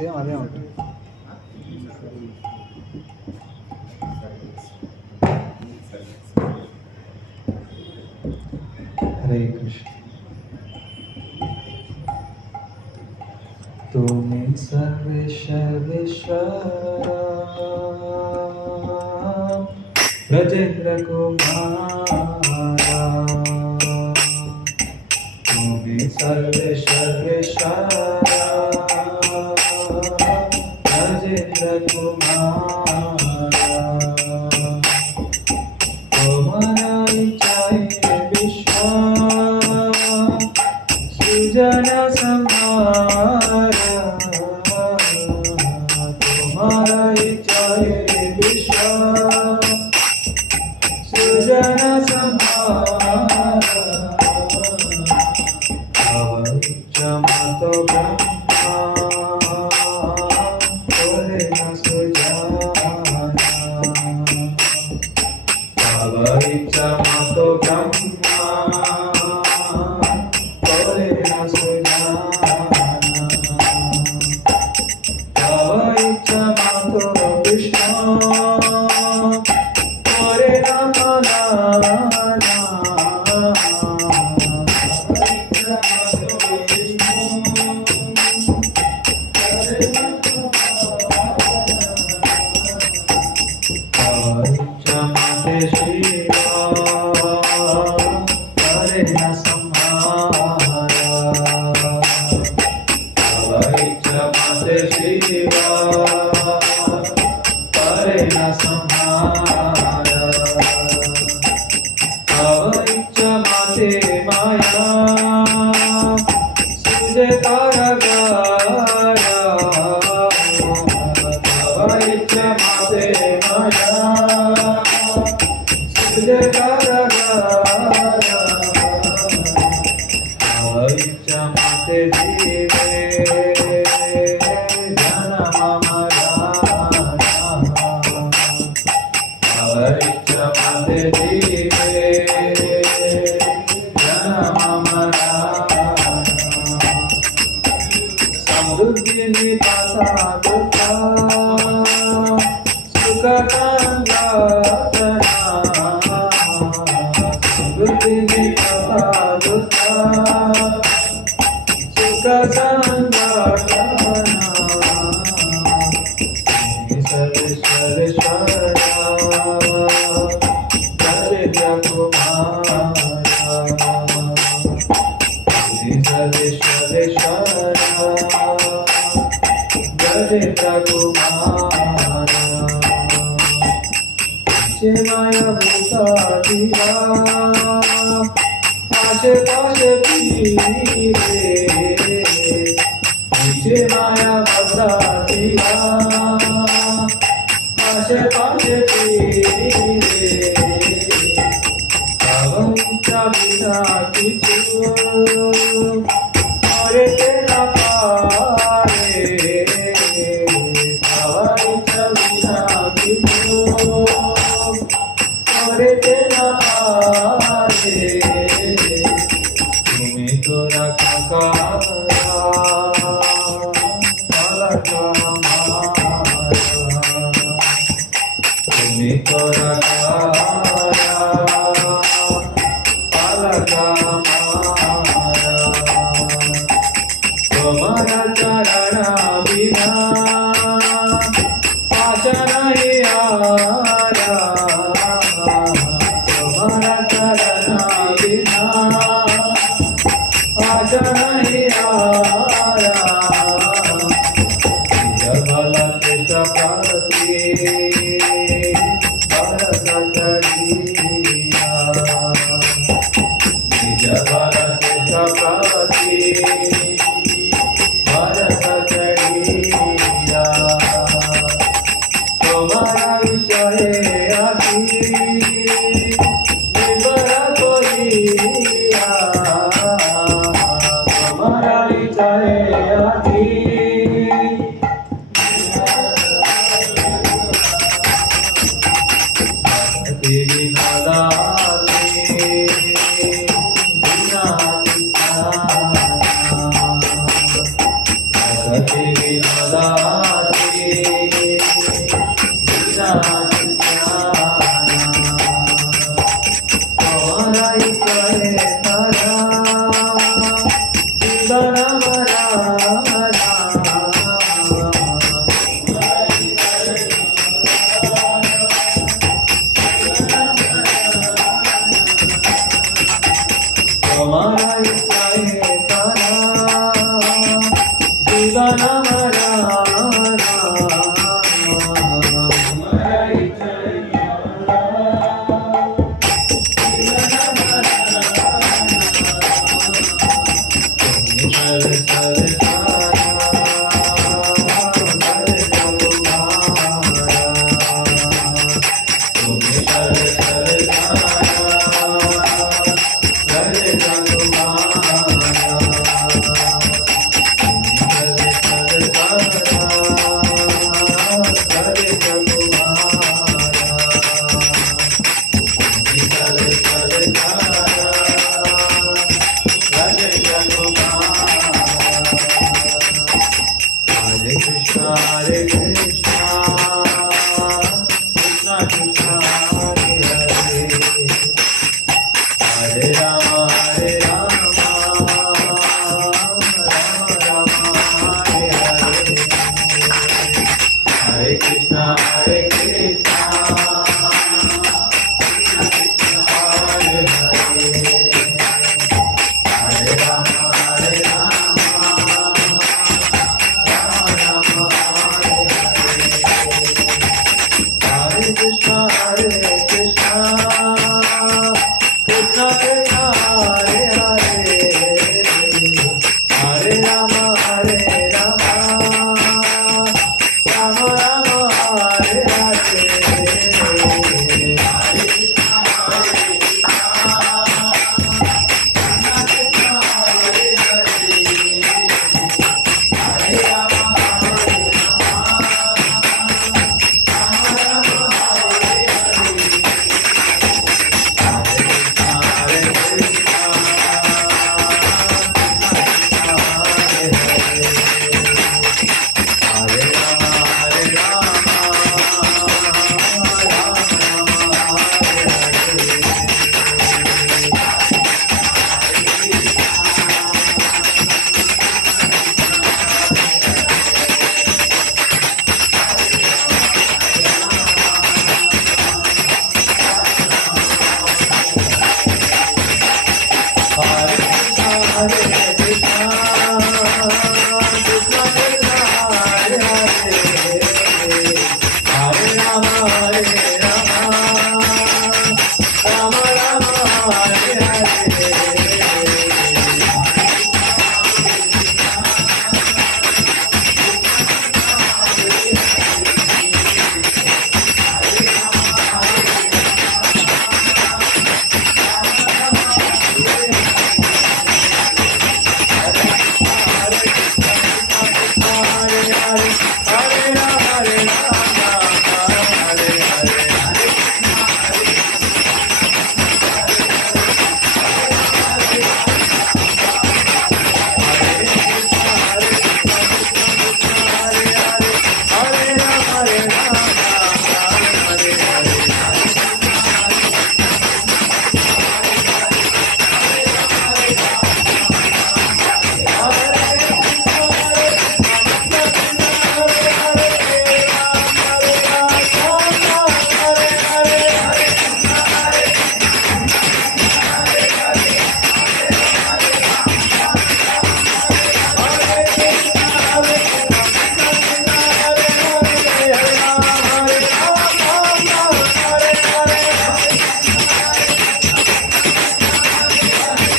Same అదే ఉంటుంది. హరే కృష్ణ. तुमे सर्वेश्वरा ब्रजेंद्र कुमारा, तुमे सर्वेश्वरा ब्रजेंद्र कुमारा, तुम्हारा इच्छा विश्व सृजन संहारा, तुम्हारा इच्छा विश्व सृजन संहारा, तव इच्छा मतो ब्रह्मा करे न सुजाना, तव इच्छा मतो ब्रह्मा करे न सुजाना, तव इच्छा मतो विष्णु करे न मनाना, Hare विनोदाति तुम्हारा ही करे तारा जीवन मरा तुम्हारा ही करे तारा जीवन मरा Hare Krishna, Krishna Krishna, Hare Hare, Hare Rama, Hare Rama, Rama Rama, Hare Hare, Hare Krishna, Hare Krishna, Krishna Krishna, Hare Hare, Hare Rama, Hare Rama. Krishna, Hare Krishna, Krishna Krishna, Hare Hare, Hare Rama, Hare Rama, Rama Rama, Hare Hare, Hare Krishna, Hare Krishna, Krishna Krishna, Hare Hare, Hare Rama, Hare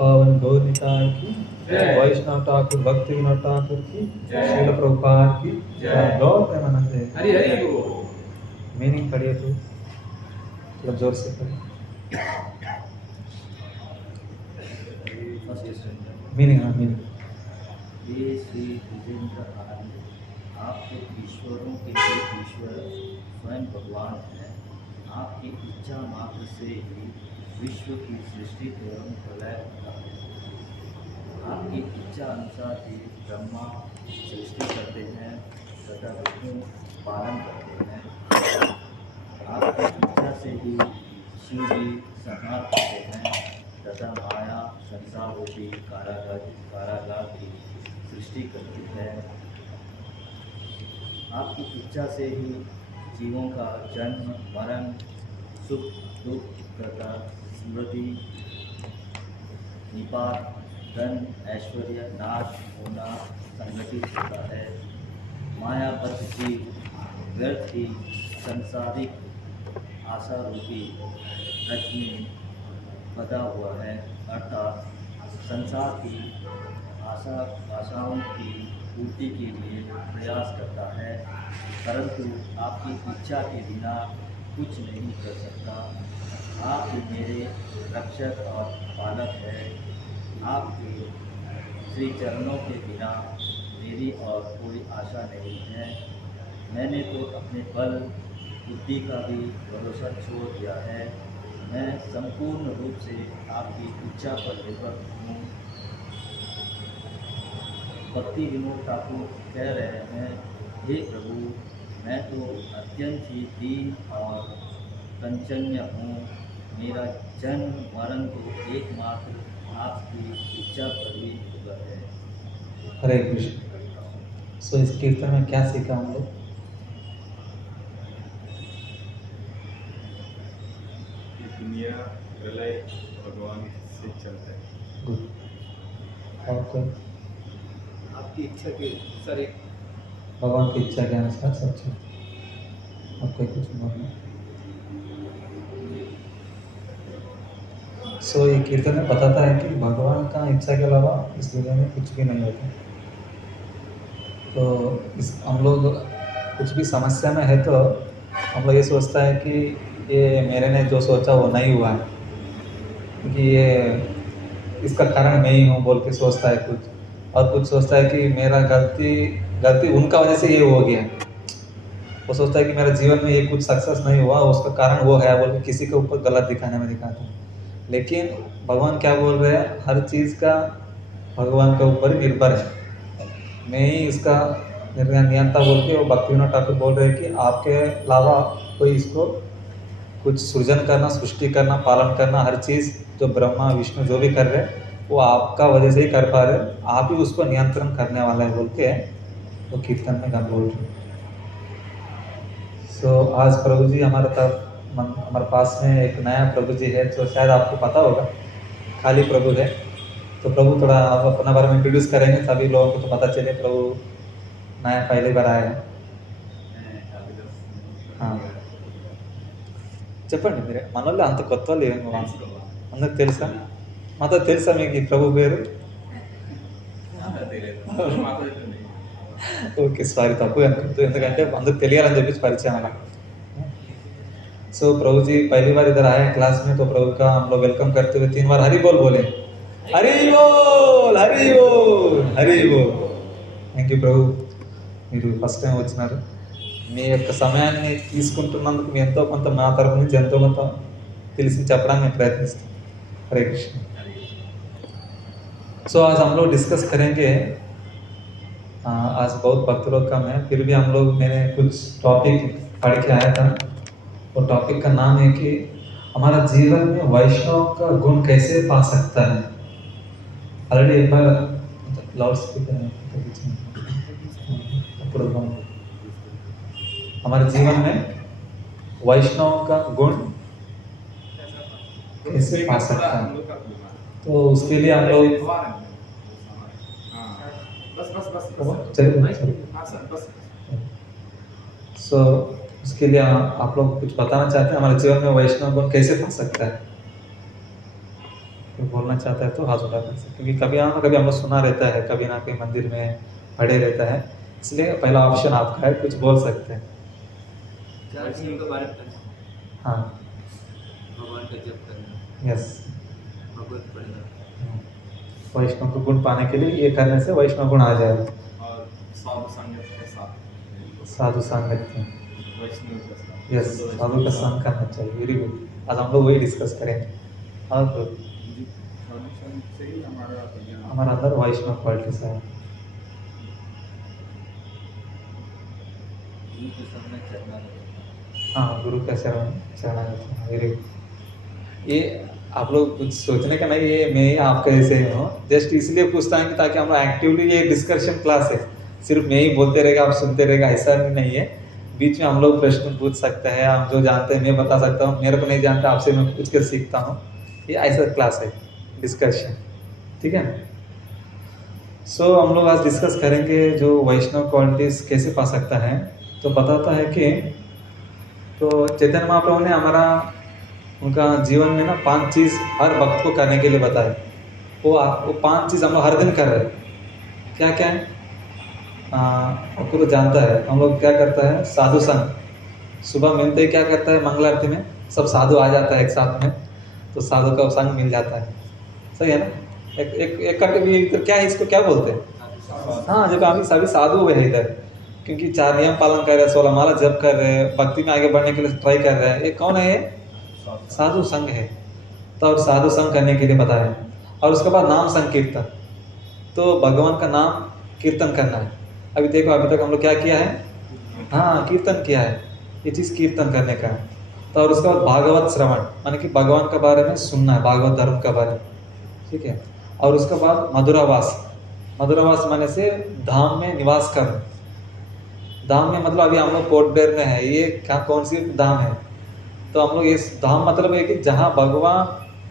पावन गौरनिताय की जय। वैष्णव ठाकुर भक्ति विनोद ठाकुर की जय। श्रील प्रभुपाद की जय। गौर प्रेमानंद है। हरि हरि बोल। मीनिंग पढ़िए तो थोड़ा जोर से पढ़िए। मीनिंग हाँ मीनिंग। हे श्री विजेंद्र आर्य, आप तो ईश्वरों के भी ईश्वर स्वयं भगवान हैं। आपकी इच्छा मात्र से ही विश्व की सृष्टि एवं प्रलय होता है। आपकी इच्छा अनुसार ही ब्रह्मा सृष्टि करते हैं तथा विष्णु पालन करते हैं। आपकी इच्छा से ही शिव जी संहार करते हैं तथा माया संसार रूपी कारागार की सृष्टि करती है। आपकी इच्छा से ही जीवों का जन्म मरण सुख दुख तथा स्मृति निपात धन ऐश्वर्य नाश होना संगठित होता है। मायाबद्ध जीव व्यर्थ ही संसारिक आशा रूपी रज में बंधा हुआ है, अर्थात संसार की आशाओं की पूर्ति के लिए प्रयास करता है, परंतु आपकी इच्छा के बिना कुछ नहीं कर सकता। आप ही मेरे रक्षक और पालक हैं। आपके श्री चरणों के बिना मेरी और कोई आशा नहीं है। मैंने तो अपने बल बुद्धि का भी भरोसा छोड़ दिया है। मैं संपूर्ण रूप से आपकी इच्छा पर निर्भर हूँ। भक्ति विनोद ठाकुर कह रहे हैं, हे प्रभु, मैं तो अत्यंत ही दीन और कंचन्य हूँ। मेरा जन्म मरण तो एकमात्र आपकी इच्छा पर ही हुआ है। हरे कृष्ण। सो इस कीर्तन में क्या सीखा हम लोग? दुनिया प्रलय भगवान से चलता है। गुड। और कोई? आपकी इच्छा के सर एक भगवान की इच्छा के अनुसार सब चलता। और कोई कुछ बोलना? सो ये कीर्तन में बताता है कि भगवान का इच्छा के अलावा इस दुनिया में कुछ भी नहीं होता। तो इस हम लोग कुछ भी समस्या में है तो हम लोग ये सोचता है कि ये मेरे ने जो सोचा वो नहीं हुआ है, क्योंकि ये इसका कारण मैं ही हूँ बोल के सोचता है कुछ, और कुछ सोचता है कि मेरा गलती उनका वजह से ये हो गया। वो सोचता है कि मेरे जीवन में ये कुछ सक्सेस नहीं हुआ, उसका कारण वो है बोल के किसी के ऊपर गलत दिखाने में दिखाता है। लेकिन भगवान क्या बोल रहे हैं, हर चीज़ का भगवान के ऊपर निर्भर है, मैं ही इसका नियंता बोल के वो भक्ति विनोद ठाकुर बोल रहे हैं कि आपके अलावा कोई इसको कुछ सृजन करना, सृष्टि करना, पालन करना, हर चीज़ जो ब्रह्मा विष्णु जो भी कर रहे हैं वो आपका वजह से ही कर पा रहे हैं, आप ही उसको नियंत्रण करने वाला है बोल के वो कीर्तन में हम बोल रहे हैं। सो आज प्रभु जी हमारे पास में एक नया प्रभु जी है, तो शायद आपको पता होगा, खाली प्रभु है। तो प्रभु थोड़ा आप अपना बारे में इंट्रोड्यूस करेंगे, सभी लोगों को तो पता चले प्रभु नया पहली बार आया है। చెప్పండి మీరే, మనోళ్ళు అంత కొత్త వాళ్ళు ఏమో అందరికి తెలుసా? మాతో తెలుసా మీకు ఈ ప్రభు పేరు? ఓకే, సారీ తప్పు అనుకుంటూ, ఎందుకంటే అందరికి తెలియాలని చెప్పి परिचय అలా। सो प्रभु जी पहली बार इधर आए क्लास में, तो प्रभु का हम लोग वेलकम करते हुए 3 बार हरि बोल बोले। हरि बोल, हरि बोल, हरि बोल। థ్యాంక్ యూ ప్రభు, మీరు ఫస్ట్ టైం వచ్చినారు, మీ యొక్క సమయాన్ని తీసుకుంటున్నందుకు మీ ఎంతో కొంత మా తరపు నుంచి ఎంతో కొంత తెలిసి చెప్పడానికి మేము ప్రయత్నిస్తాం। हरे कृष्ण। सो आज हम लोग डिस्कस करेंगे, आज बहुत भक्त लोग कम है, फिर भी हम लोग मैंने कुछ टॉपिक पढ़ के आया था। और टॉपिक का नाम है कि हमारा जीवन में वैष्णव का गुण कैसे पा सकता है। ऑलरेडी एक बार लाउड स्पीकर हमारे जीवन में वैष्णव का गुण कैसे पा सकता है, तो उसके लिए हम लोग सो उसके लिए आप लोग कुछ बताना चाहते हैं हमारे जीवन में वैष्णव गुण कैसे पा सकता है? कोई बोलना चाहता है तो हाथ उठा कर सकते, क्योंकि कभी ना कभी हम लोग सुना रहता है, कभी ना कभी मंदिर में पढ़े रहता है, इसलिए पहला ऑप्शन आपका है, कुछ बोल सकते हैं। चार चीज़ों के बारे में करना, हाँ, भगवान का जप करना, यस। भगवत पढ़ना, वैष्णव को गुण पाने के लिए ये करने से वैष्णव गुण आ जाएगा। और साधु संगत के साथ साधु संगत में, वैष्णव के साथ यस, साधु का संग करना चाहिए। वेरी गुड, आज हम लोग वही डिस्कस करेंगे। और तो साधु संगत से ही हमारा हमारा अंदर वैष्णव क्वालिटीज है। गुरु के सामने चलना है। हाँ, गुरु का शरण शरणागति, वेरी गुड। ये आप लोग कुछ सोचने का नहीं, ये मैं आपका ऐसे हूँ, जस्ट इसलिए पूछता हूँ कि ताकि हम लोग एक्टिवली, ये डिस्कशन क्लास है, सिर्फ मैं ही बोलते रहेगा आप सुनते रहेगा ऐसा नहीं है। बीच में हम लोग प्रश्न पूछ सकते हैं, हम जो जानते हैं मैं बता सकता हूँ, मेरे को नहीं जानता आपसे मैं पूछ कर सीखता हूँ। ये ऐसा क्लास है, डिस्कशन, ठीक है ना। सो हम लोग आज डिस्कस करेंगे जो वैष्णव क्वालिटीज़ कैसे पा सकता है। तो बताता है कि तो चैतन्य महाप्रभु ने हमारा उनका जीवन में ना 5 चीज़ हर वक्त को करने के लिए बताए। वो 5 चीज़ हम लोग हर दिन कर रहे हैं। क्या क्या है? आपको तो जानता है, हम लोग क्या करता है, साधु संग। सुबह मिलते ही क्या करता है, मंगल आरती में सब साधु आ जाता है एक साथ में, तो साधु का संग मिल जाता है, सही है ना। एक करके भी इधर क्या है, इसको क्या बोलते हैं? हाँ, जब अभी सभी साधु हुए हैं इधर, क्योंकि 4 नियम पालन कर रहे हैं, 16 माला जप कर रहे हैं, भक्ति में आगे बढ़ने के लिए ट्राई कर रहे हैं। ये कौन है? ये साधु संघ है। तो और साधु संघ करने के लिए बताया। और उसके बाद नाम संकीर्तन, तो भगवान का नाम कीर्तन करना है। अभी देखो, अभी तक हम लोग क्या किया है? हाँ, कीर्तन किया है। ये चीज़ कीर्तन करने का है। तो और उसके बाद भागवत श्रवण, माने कि भगवान के बारे में सुनना है, भागवत धर्म के बारे में, ठीक है। और उसके बाद मधुरावास, मधुरावास माने से धाम में निवास करना। धाम में मतलब अभी हम लोग पोर्ट ब्लेयर में है, ये क्या कौन सी धाम है? तो हम लोग इस धाम मतलब है कि जहाँ भगवान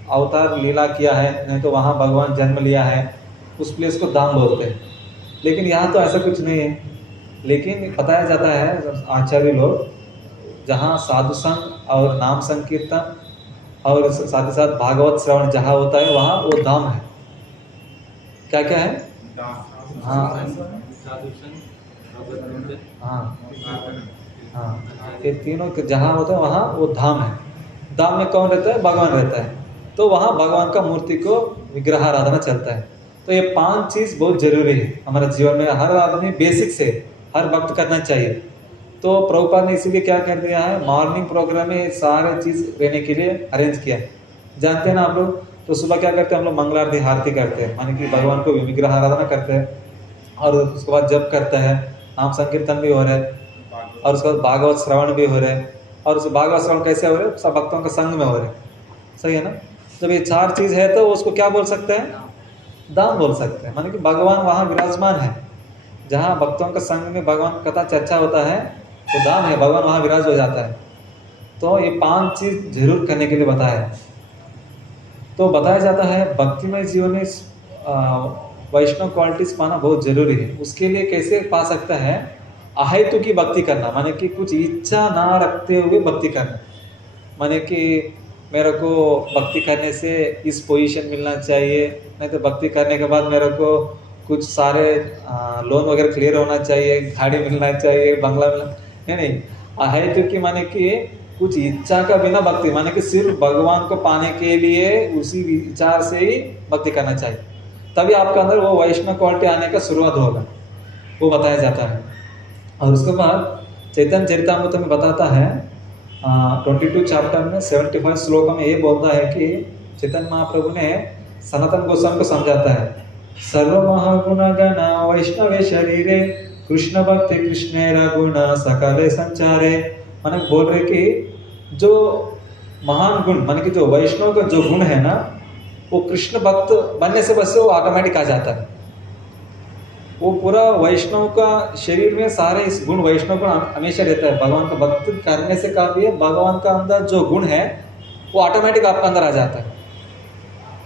अवतार लीला किया है, नहीं तो वहाँ भगवान जन्म लिया है, उस प्लेस को धाम बोलते हैं। लेकिन यहाँ तो ऐसा कुछ नहीं है। लेकिन बताया जाता है आचार्य लोग, जहाँ साधु संग और नाम संकीर्तन और साथ ही साथ भागवत श्रवण जहाँ होता है, वहाँ वो धाम है। क्या क्या है? हाँ साधु संग, भगवत चिंतन, हाँ हाँ, ये तीनों जहाँ होता है वहाँ वो धाम है। धाम में कौन रहता है? भगवान रहता है। तो वहाँ भगवान का मूर्ति को विग्रह आराधना चलता है। तो ये 5 चीज़ बहुत जरूरी है हमारे जीवन में, हर आदमी बेसिक से हर वक्त करना चाहिए। तो प्रभुपाद ने इसीलिए क्या कर दिया है, मॉर्निंग प्रोग्राम में सारे चीज़ रहने के लिए अरेंज किया है। जानते हैं ना आप लोग, तो सुबह क्या करते हैं हम लोग? मंगल आरती आरती करते हैं, माने कि भगवान को विग्रह आराधना करते हैं। और उसके बाद जप करते हैं, नाम संकीर्तन भी हो रहा है, और उसके बाद भागवत श्रवण भी हो रहे हैं। और उस भागवत श्रवण कैसे हो रहे हैं? सब भक्तों के संग में हो रहे हैं, सही है ना। जब ये 4 चीज़ है तो उसको क्या बोल सकते हैं? धाम बोल सकते हैं, माने कि भगवान वहाँ विराजमान है। जहाँ भक्तों के संग में भगवान कथा चर्चा होता है तो धाम है, भगवान वहाँ विराज हो जाता है। तो ये 5 चीज़ जरूर करने के लिए बताया है। तो बताया जाता है भक्तिमय जीवन में वैष्णव क्वालिटीज पाना बहुत जरूरी है। उसके लिए कैसे पा सकता है? अहेतु की भक्ति करना, माने कि कुछ इच्छा ना रखते हुए भक्ति करना। माने कि मेरे को भक्ति करने से इस पोजीशन मिलना चाहिए, नहीं तो भक्ति करने के बाद मेरे को कुछ सारे लोन वगैरह क्लियर होना चाहिए, गाड़ी मिलना चाहिए, बंगला मिलना, नहीं। अहेतु की माने कि कुछ इच्छा का बिना भक्ति, माने कि सिर्फ भगवान को पाने के लिए उसी विचार से ही भक्ति करना चाहिए, तभी आपके अंदर वो वैष्णव क्वालिटी आने का शुरुआत होगा, वो बताया जाता है। और उसके बाद चैतन्य चरितामृत में बताता है 22 चैप्टर में 75 श्लोक में ये बोलता है कि चैतन्य महाप्रभु ने सनातन गोस्वामी को समझाता है, सर्व महागुण गण वैष्णवे शरीरे कृष्ण भक्ति कृष्ण गुण सकले संचारे। माने बोल रहे कि जो महान गुण, माने कि जो वैष्णव का जो गुण है ना, वो कृष्ण भक्त बनने से बस वो ऑटोमेटिक आ जाता है। वो पूरा वैष्णव का शरीर में सारे इस गुण वैष्णव का हमेशा रहता है। भगवान का भक्ति करने से काफी है, भगवान का अंदर जो गुण है वो ऑटोमेटिक आपका अंदर आ जाता है।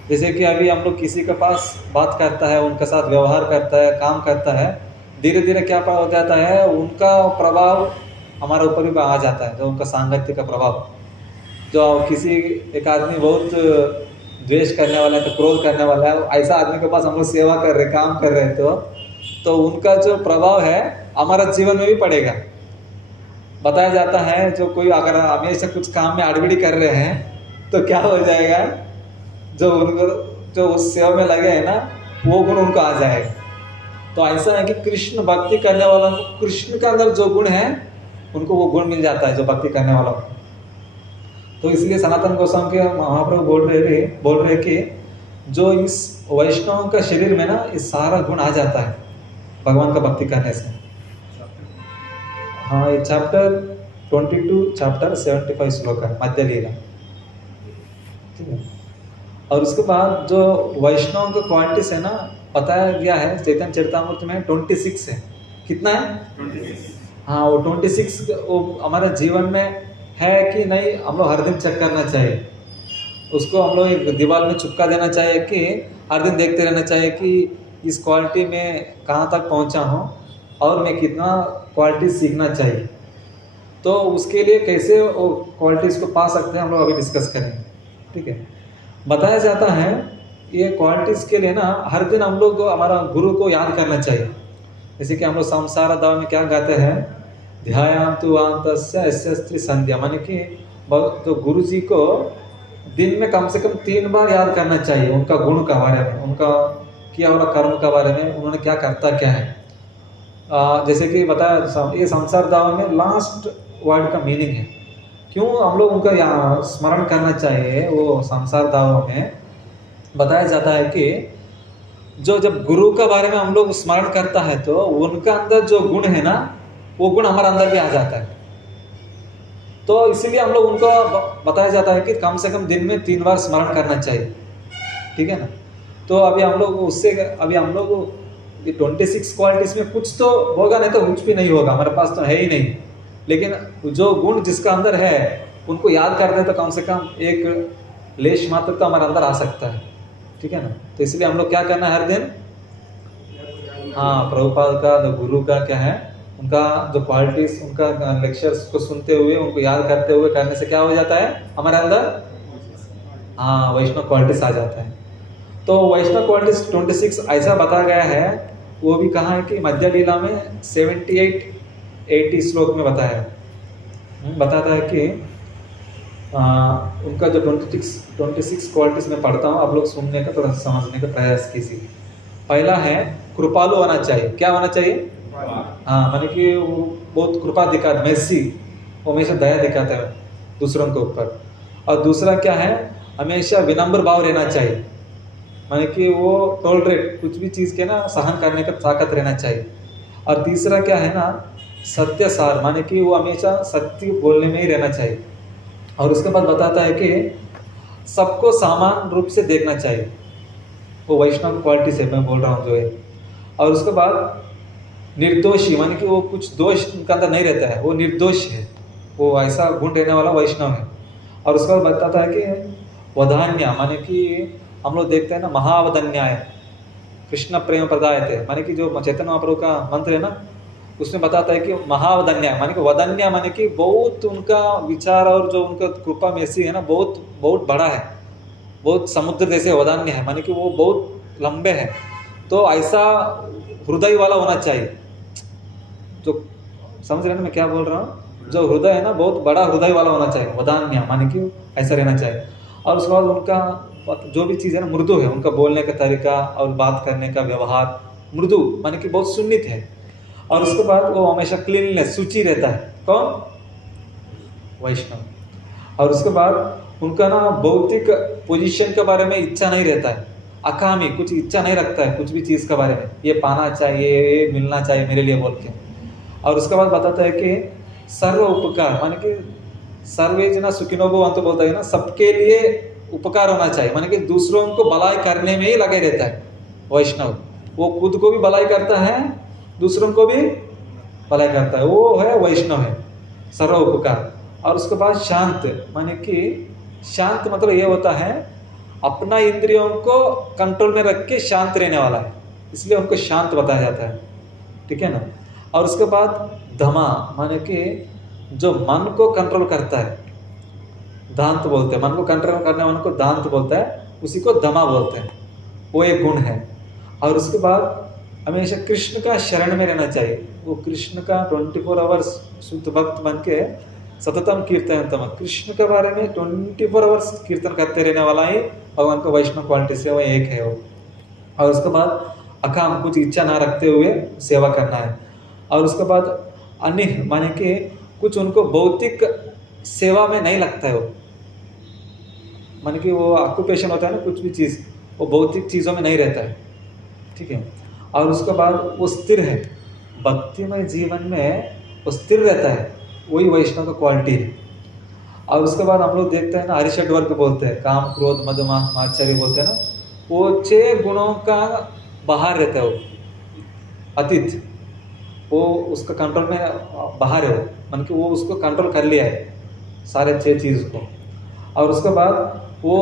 जैसे कि अभी हम लोग किसी के पास बात करता है, उनके साथ व्यवहार करता है, काम करता है, धीरे धीरे क्या हो जाता है, उनका प्रभाव हमारे ऊपर भी आ जाता है, जो उनका सांगत्य का प्रभाव। जो किसी एक आदमी बहुत द्वेष करने वाला है, तो क्रोध करने वाला है, ऐसा आदमी के पास हम लोग सेवा कर रहे, काम कर रहे, तो उनका जो प्रभाव है हमारा जीवन में भी पड़ेगा। बताया जाता है जो कोई अगर हमेशा कुछ काम में अड़बड़ी कर रहे हैं तो क्या हो जाएगा, जो उस सेवा में लगे हैं ना वो गुण उनको आ जाएगा। तो ऐसा है कि कृष्ण भक्ति करने वालों को कृष्ण के अंदर जो गुण है उनको वो गुण मिल जाता है जो भक्ति करने वालों को। तो इसलिए सनातन गोस्वामी के महाप्रभु बोल रहे कि जो इस वैष्णव का शरीर में ना इस सारा गुण आ जाता है भगवान का भक्ति करने से। हाँ, ये चैप्टर 22 चैप्टर 75 श्लोक है मध्य लीला, ठीक है। और उसके बाद जो वैष्णव का क्वालिटीज है ना बताया गया है चैतन्य चरितामृत में 26 है। कितना है? 26। हाँ, वो 26 वो हमारे जीवन में है कि नहीं हम लोग हर दिन चेक करना चाहिए। उसको हम लोग एक दीवार में चिपका देना चाहिए कि हर दिन देखते रहना चाहिए कि इस क्वालिटी में कहाँ तक पहुँचा हूँ और मैं कितना क्वालिटी सीखना चाहिए। तो उसके लिए कैसे वो क्वालिटीज़ को पा सकते हैं हम लोग अभी डिस्कस करेंगे, ठीक है। बताया जाता है ये क्वालिटीज़ के लिए ना हर दिन हम लोग हमारा गुरु को याद करना चाहिए। जैसे कि हम लोग संसार दाव में क्या गाते हैं, ध्यायन्तु वान्तस्य यस्य स्त्री संध्या, माने कि तो गुरु जी को दिन में कम से कम 3 बार याद करना चाहिए उनका गुण का बारे में, उनका किया हुआ कर्म का बारे में, उन्होंने क्या करता क्या है। जैसे कि बताया ये संसार दाव में लास्ट वर्ड का मीनिंग है, क्यों हम लोग उनका यहाँ स्मरण करना चाहिए। वो संसार दाव में बताया जाता है कि जो जब गुरु का बारे में हम लोग स्मरण करता है तो उनका अंदर जो गुण है ना वो गुण हमारे अंदर भी आ जाता है। तो इसीलिए हम लोग उनको बताया जाता है कि कम से कम दिन में 3 बार स्मरण करना चाहिए, ठीक है ना। तो अभी हम लोग ये 26 क्वालिटीज में कुछ तो होगा, नहीं तो कुछ भी नहीं होगा, हमारे पास तो है ही नहीं। लेकिन जो गुण जिसका अंदर है उनको याद करते हैं तो कम से कम एक लेश मात्र तो हमारे अंदर आ सकता है, ठीक है ना। तो इसलिए हम लोग क्या करना है हर दिन, हाँ, प्रभुपाद का जो गुरु का क्या है उनका जो क्वालिटीज उनका लेक्चर्स को सुनते हुए उनको याद करते हुए करने से क्या हो जाता है हमारे अंदर, हाँ, वैष्णव क्वालिटीज आ जाता है। तो वैष्णव क्वालिटीज 26 ऐसा बताया गया है, वो भी कहाँ है कि मध्य लीला में 78-80 श्लोक में बताया है। बताता है कि उनका जो 26 क्वालिटीज में पढ़ता हूँ, आप लोग सुनने का थोड़ा समझने का प्रयास कीजिए। पहला है कृपालु होना चाहिए। क्या होना चाहिए? हाँ, माने कि वो बहुत कृपा दिखाते, मेसी, वो हमेशा दया दिखाते हैं दूसरों के ऊपर। और दूसरा क्या है, हमेशा विनम्र भाव रहना चाहिए, माने कि वो टॉलरेट कुछ भी चीज़ के ना सहन करने का ताकत रहना चाहिए। और तीसरा क्या है ना, सत्य सार, माने कि वो हमेशा सत्य बोलने में ही रहना चाहिए। और उसके बाद बताता है कि सबको समान रूप से देखना चाहिए, वो वैष्णव क्वालिटी से मैं बोल रहा हूँ जो है। और उसके बाद निर्दोषी, माने कि वो कुछ दोष उनके अंदर नहीं रहता है, वो निर्दोष है, वो ऐसा गुण रहने वाला वैष्णव है। और उसके बाद बताता है कि वधान्य, माने कि हम लोग देखते हैं ना महावदन्याय कृष्ण प्रेम प्रदाय थे, माने कि जो चैतन्य महाप्रभु का मंत्र है ना उसमें बताता है कि महावदन्याय माने कि वदन्या माने कि बहुत उनका विचार और जो उनका कृपा मेसी है ना बहुत बहुत बड़ा है, बहुत समुद्र जैसे वदान्य है, माने कि वो बहुत लंबे हैं। तो ऐसा हृदय वाला होना चाहिए, जो समझ रहे हैं ना मैं क्या बोल रहा हूँ, जो हृदय है ना बहुत बड़ा हृदय वाला होना चाहिए, वदान्य माने कि ऐसा रहना चाहिए। और उसके बाद उनका जो भी चीज़ है ना मृदु है, उनका बोलने का तरीका और बात करने का व्यवहार मृदु माने कि बहुत सुन्नित है। और उसके बाद वो हमेशा क्लीननेस, सूची रहता है, कौन? वैष्णव। और उसके बाद उनका ना भौतिक पोजीशन के बारे में इच्छा नहीं रहता है, अकामी, कुछ इच्छा नहीं रखता है कुछ भी चीज़ के बारे में, ये पाना चाहिए, ये मिलना चाहिए मेरे लिए बोल के। और उसके बाद बताता है कि सर्व उपकार, माने कि सर्वे जना सुखिनो भवन्तु बोलता है ना, सबके लिए उपकार होना चाहिए, माने कि दूसरों को भलाई करने में ही लगे रहता है वैष्णव। वो खुद को भी भलाई करता है, दूसरों को भी भलाई करता है, वो है वैष्णव है, सर्व उपकार। और उसके बाद शांत, माने कि शांत मतलब ये होता है अपना इंद्रियों को कंट्रोल में रख के शांत रहने वाला है, इसलिए उनको शांत बताया जाता है, ठीक है ना। और उसके बाद धमा, माने कि जो मन को कंट्रोल करता है, दांत बोलते हैं, मन को कंट्रोल करने वाले को दांत बोलता है, उसी को दमा बोलते हैं, वो एक गुण है। और उसके बाद हमेशा कृष्ण का शरण में रहना चाहिए। वो कृष्ण का 24 आवर्स शुद्ध भक्त बन के सततम कीर्तनतम, कृष्ण के बारे में 24 आवर्स कीर्तन करते रहने वाला ही भगवान का वैष्णव क्वालिटी से वो एक है वो। और उसके बाद अकाम, कुछ इच्छा ना रखते हुए सेवा करना है। और उसके बाद अन्य माने कि कुछ उनको भौतिक सेवा में नहीं लगता है वो, माने कि वो ऑक्यूपेशन होता है ना, कुछ भी चीज़ वो भौतिक चीज़ों में नहीं रहता है, ठीक है। और उसके बाद वो स्थिर है, भक्तिमय जीवन में वो स्थिर रहता है, वही वैष्णव का क्वालिटी है। और उसके बाद हम लोग देखते हैं ना, हरिषड वर्ग बोलते हैं, काम क्रोध मद मात्सर्य बोलते हैं ना, वो 6 गुणों का बाहर रहता है वो, अतीत, वो उसका कंट्रोल में बाहर है वो, मान कि वो उसको कंट्रोल कर लिया है सारे 6 चीज़ को। और उसके बाद वो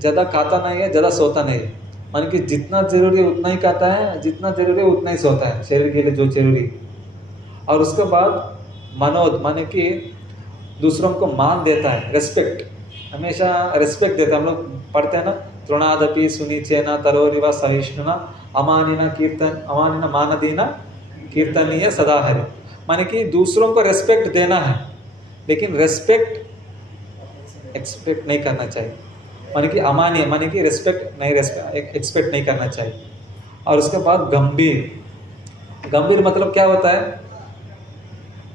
ज़्यादा खाता नहीं है, ज़्यादा सोता नहीं है, मान कि जितना जरूरी है उतना ही खाता है, जितना जरूरी है उतना ही सोता है, शरीर के लिए जो जरूरी। और उसके बाद मनोद, माने कि दूसरों को मान देता है, रेस्पेक्ट, हमेशा रेस्पेक्ट देता है। हम लोग पढ़ते हैं ना, तृणादपि सुनिचेना तरोरिवा सहिष्णुना अमानिना कीर्तन अमानिना मानदीना कीर्तनीय सदा हरि, माने कि दूसरों को रेस्पेक्ट देना है, लेकिन रेस्पेक्ट एक्सपेक्ट नहीं करना चाहिए, माने कि अमान्य, माने कि रेस्पेक्ट नहीं, एक्सपेक्ट नहीं करना चाहिए। और उसके बाद गंभीर, गंभीर मतलब क्या होता है,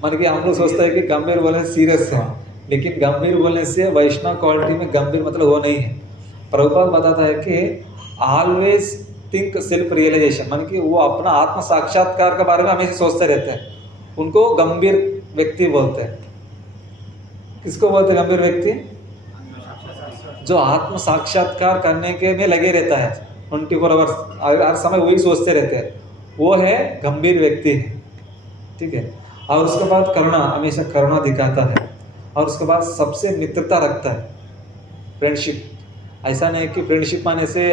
माने कि हम लोग सोचते हैं कि गंभीर बोलने से सीरियस है, लेकिन गंभीर बोलने से वैष्णव क्वालिटी में गंभीर मतलब वो नहीं है। प्रभुपाद बताता है कि ऑलवेज थिंक सेल्फ रियलाइजेशन, माने कि वो अपना आत्म साक्षात्कार के बारे में हमेशा सोचते रहते हैं, उनको गंभीर व्यक्ति बोलते हैं। किसको बोलते हैं गंभीर व्यक्ति? जो आत्म साक्षात्कार करने के में लगे रहता है 24 आवर्स, हर समय वही सोचते रहते हैं, वो है गंभीर व्यक्ति है, ठीक है। और उसके बाद करुणा, हमेशा करुणा दिखाता है। और उसके बाद सबसे मित्रता रखता है, फ्रेंडशिप। ऐसा नहीं कि फ्रेंडशिप माने से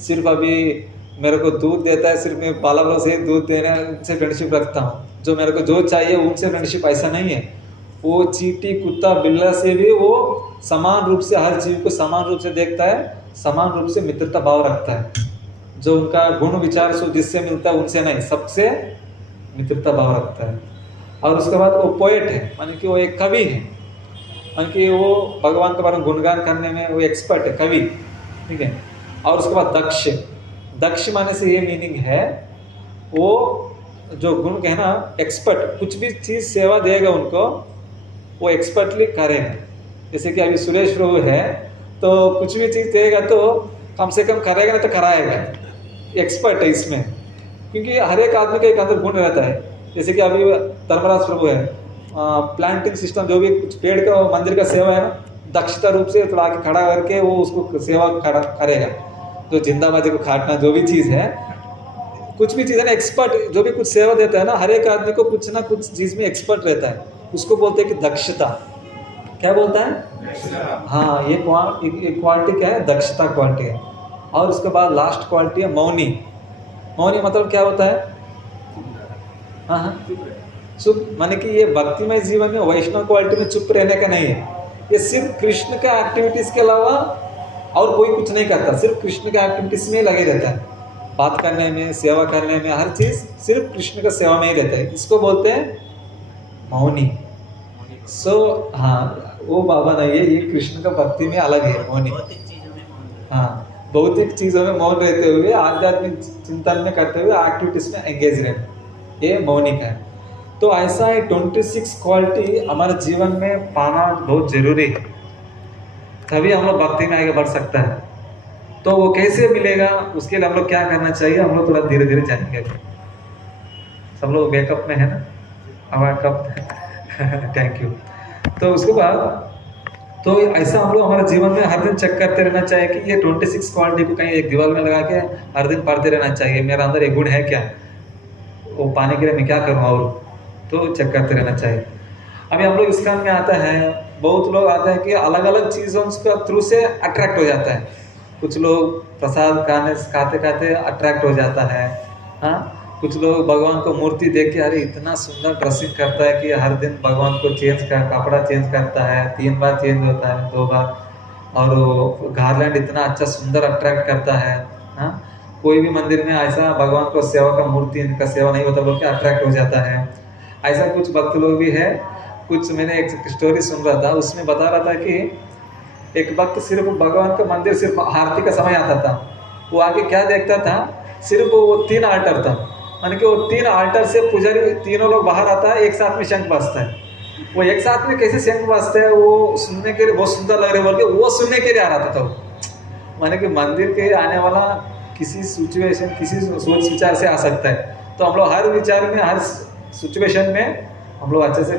सिर्फ अभी मेरे को दूध देता है, सिर्फ मैं पाला वालों से दूध देने से फ्रेंडशिप रखता हूँ, जो मेरे को जो चाहिए उनसे फ्रेंडशिप, ऐसा नहीं है। वो चींटी कुत्ता बिल्ला से भी वो समान रूप से, हर जीव को समान रूप से देखता है, समान रूप से मित्रता भाव रखता है। जो उनका गुण विचार सो जिससे मिलता है उनसे नहीं, सबसे मित्रता भाव रखता है। और उसके बाद वो पोएट है, माने कि वो एक कवि है, माने कि वो भगवान के बारे में गुणगान करने में वो एक्सपर्ट है, कवि, ठीक है। और उसके बाद दक्ष, दक्ष माने से ये मीनिंग है, वो जो गुण कहना एक्सपर्ट, कुछ भी चीज़ सेवा देगा उनको वो एक्सपर्टली करेगा। जैसे कि अभी सुरेश प्रभु है, तो कुछ भी चीज़ देगा तो कम से कम करेगा, नहीं तो कराएगा, एक्सपर्ट है इसमें, क्योंकि हर एक आदमी का एक अंदर गुण रहता है। जैसे कि अभी धर्मराज प्रभु है, प्लांटिंग सिस्टम, जो भी कुछ पेड़ का मंदिर का सेवा है ना, दक्षता रूप से थोड़ा आके खड़ा करके वो उसको सेवा खड़ा करेगा। जो जिंदाबाजी को काटना, जो भी चीज़ है, कुछ भी चीज़ है ना, एक्सपर्ट जो भी कुछ सेवा देता है ना, हर एक आदमी को कुछ ना कुछ चीज़ में एक्सपर्ट रहता है, उसको बोलते हैं कि दक्षता। क्या बोलता है? हाँ, ये क्वालिटी क्या है? दक्षता क्वालिटी है। और उसके बाद लास्ट क्वालिटी है मौनी। मौनी मतलब क्या होता है? हाँ, चुप, माने कि ये भक्तिमय जीवन में वैष्णव क्वालिटी में चुप रहने का नहीं है, ये सिर्फ कृष्ण का एक्टिविटीज के अलावा और कोई कुछ नहीं करता, सिर्फ कृष्ण के एक्टिविटीज में लगे रहता है, बात करने में, सेवा करने में, हर चीज सिर्फ कृष्ण का सेवा में ही रहता है। इसको बोलते हैं मौनी। हाँ, वो बाबा नहीं है, ये कृष्ण का भक्ति में अलग है मौनी। हाँ, भौतिक चीजों में मौन रहते हुए, आध्यात्मिक चिंतन में करते हुए, एक्टिविटीज में एंगेज रहना, ये मौनी का है। तो ऐसा है 26 क्वालिटी हमारे जीवन में पाना बहुत जरूरी है, तभी हम लोग भक्ति में आगे बढ़ सकता है। तो वो कैसे मिलेगा, उसके लिए हम लोग क्या करना चाहिए, हम लोग थोड़ा धीरे धीरे जानेंगे। सब लोग बैकअप में है ना, हमारा कप थैंक यू। तो उसके बाद तो ऐसा हम लोग हमारे जीवन में हर दिन चेक करते रहना चाहिए कि ये 26 क्वालिटी को कहीं एक दीवार में लगा के हर दिन पढ़ते रहना चाहिए, मेरा अंदर एक गुण है क्या, वो पाने के लिए मैं क्या करूँ, और तो चेक करते रहना चाहिए। अभी हम लोग इस काम में आता है, बहुत लोग आते हैं कि अलग अलग चीज़ों का थ्रू से अट्रैक्ट हो जाता है। कुछ लोग प्रसाद खाते खाते अट्रैक्ट हो जाता है, हाँ। कुछ लोग भगवान को मूर्ति देख के अरे इतना सुंदर ड्रेसिंग करता है कि हर दिन भगवान को कपड़ा चेंज करता है, 3 बार चेंज होता है, 2 बार। और गार्लैंड इतना अच्छा सुंदर अट्रैक्ट करता है। हाँ, कोई भी मंदिर में ऐसा भगवान को सेवा का मूर्ति इनका सेवा नहीं होता बोल के अट्रैक्ट हो जाता है। ऐसा कुछ भक्त लोग भी है। कुछ मैंने एक स्टोरी सुन रहा था, उसमें बता रहा था कि एक भक्त सिर्फ भगवान का मंदिर सिर्फ आरती का समय आता था, वो आके क्या देखता था, सिर्फ वो 3 आल्टर था, यानी कि वो 3 आल्टर से पुजारी तीनों लोग बाहर आता है, एक साथ में शंख बजता है। वो एक साथ में कैसे शंख बजता है वो सुनने के लिए बहुत सुंदर लग रहे बोल के वो सुनने के लिए आ रहा था। माने कि मंदिर के आने वाला किसी सिचुएशन किसी सोच विचार से आ सकता है, तो हम लोग हर विचार में हर सिचुएशन में हम लोग अच्छे से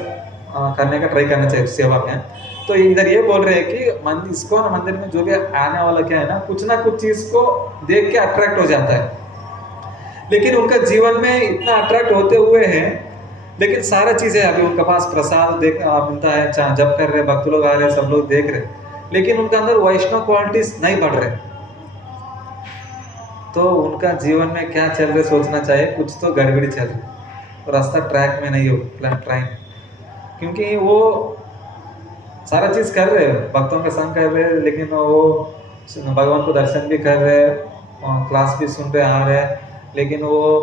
करने का ट्राई करना चाहिए सेवा में। तो इधर ये बोल रहे हैं कि मंदिर इस्कॉन मंदिर में जो भी आने वाला क्या है ना कुछ चीज़ को देख के अट्रैक्ट हो जाता है, लेकिन उनका जीवन में इतना अट्रैक्ट होते हुए हैं, लेकिन सारा चीज़ें अभी उनके पास प्रसाद देख मिलता है, जब कर रहे भक्त लोग आ रहे सब लोग देख रहे, लेकिन उनके अंदर वैष्णव क्वालिटीज नहीं बढ़ रहे। तो उनका जीवन में क्या चल रहा सोचना चाहिए, कुछ तो गड़बड़ी चल रही, रास्ता ट्रैक में नहीं हो ट्राइन, क्योंकि वो सारा चीज़ कर रहे भक्तों का संग कर रहे, लेकिन वो भगवान को दर्शन भी कर रहे, क्लास भी सुन रहे आ रहे, लेकिन वो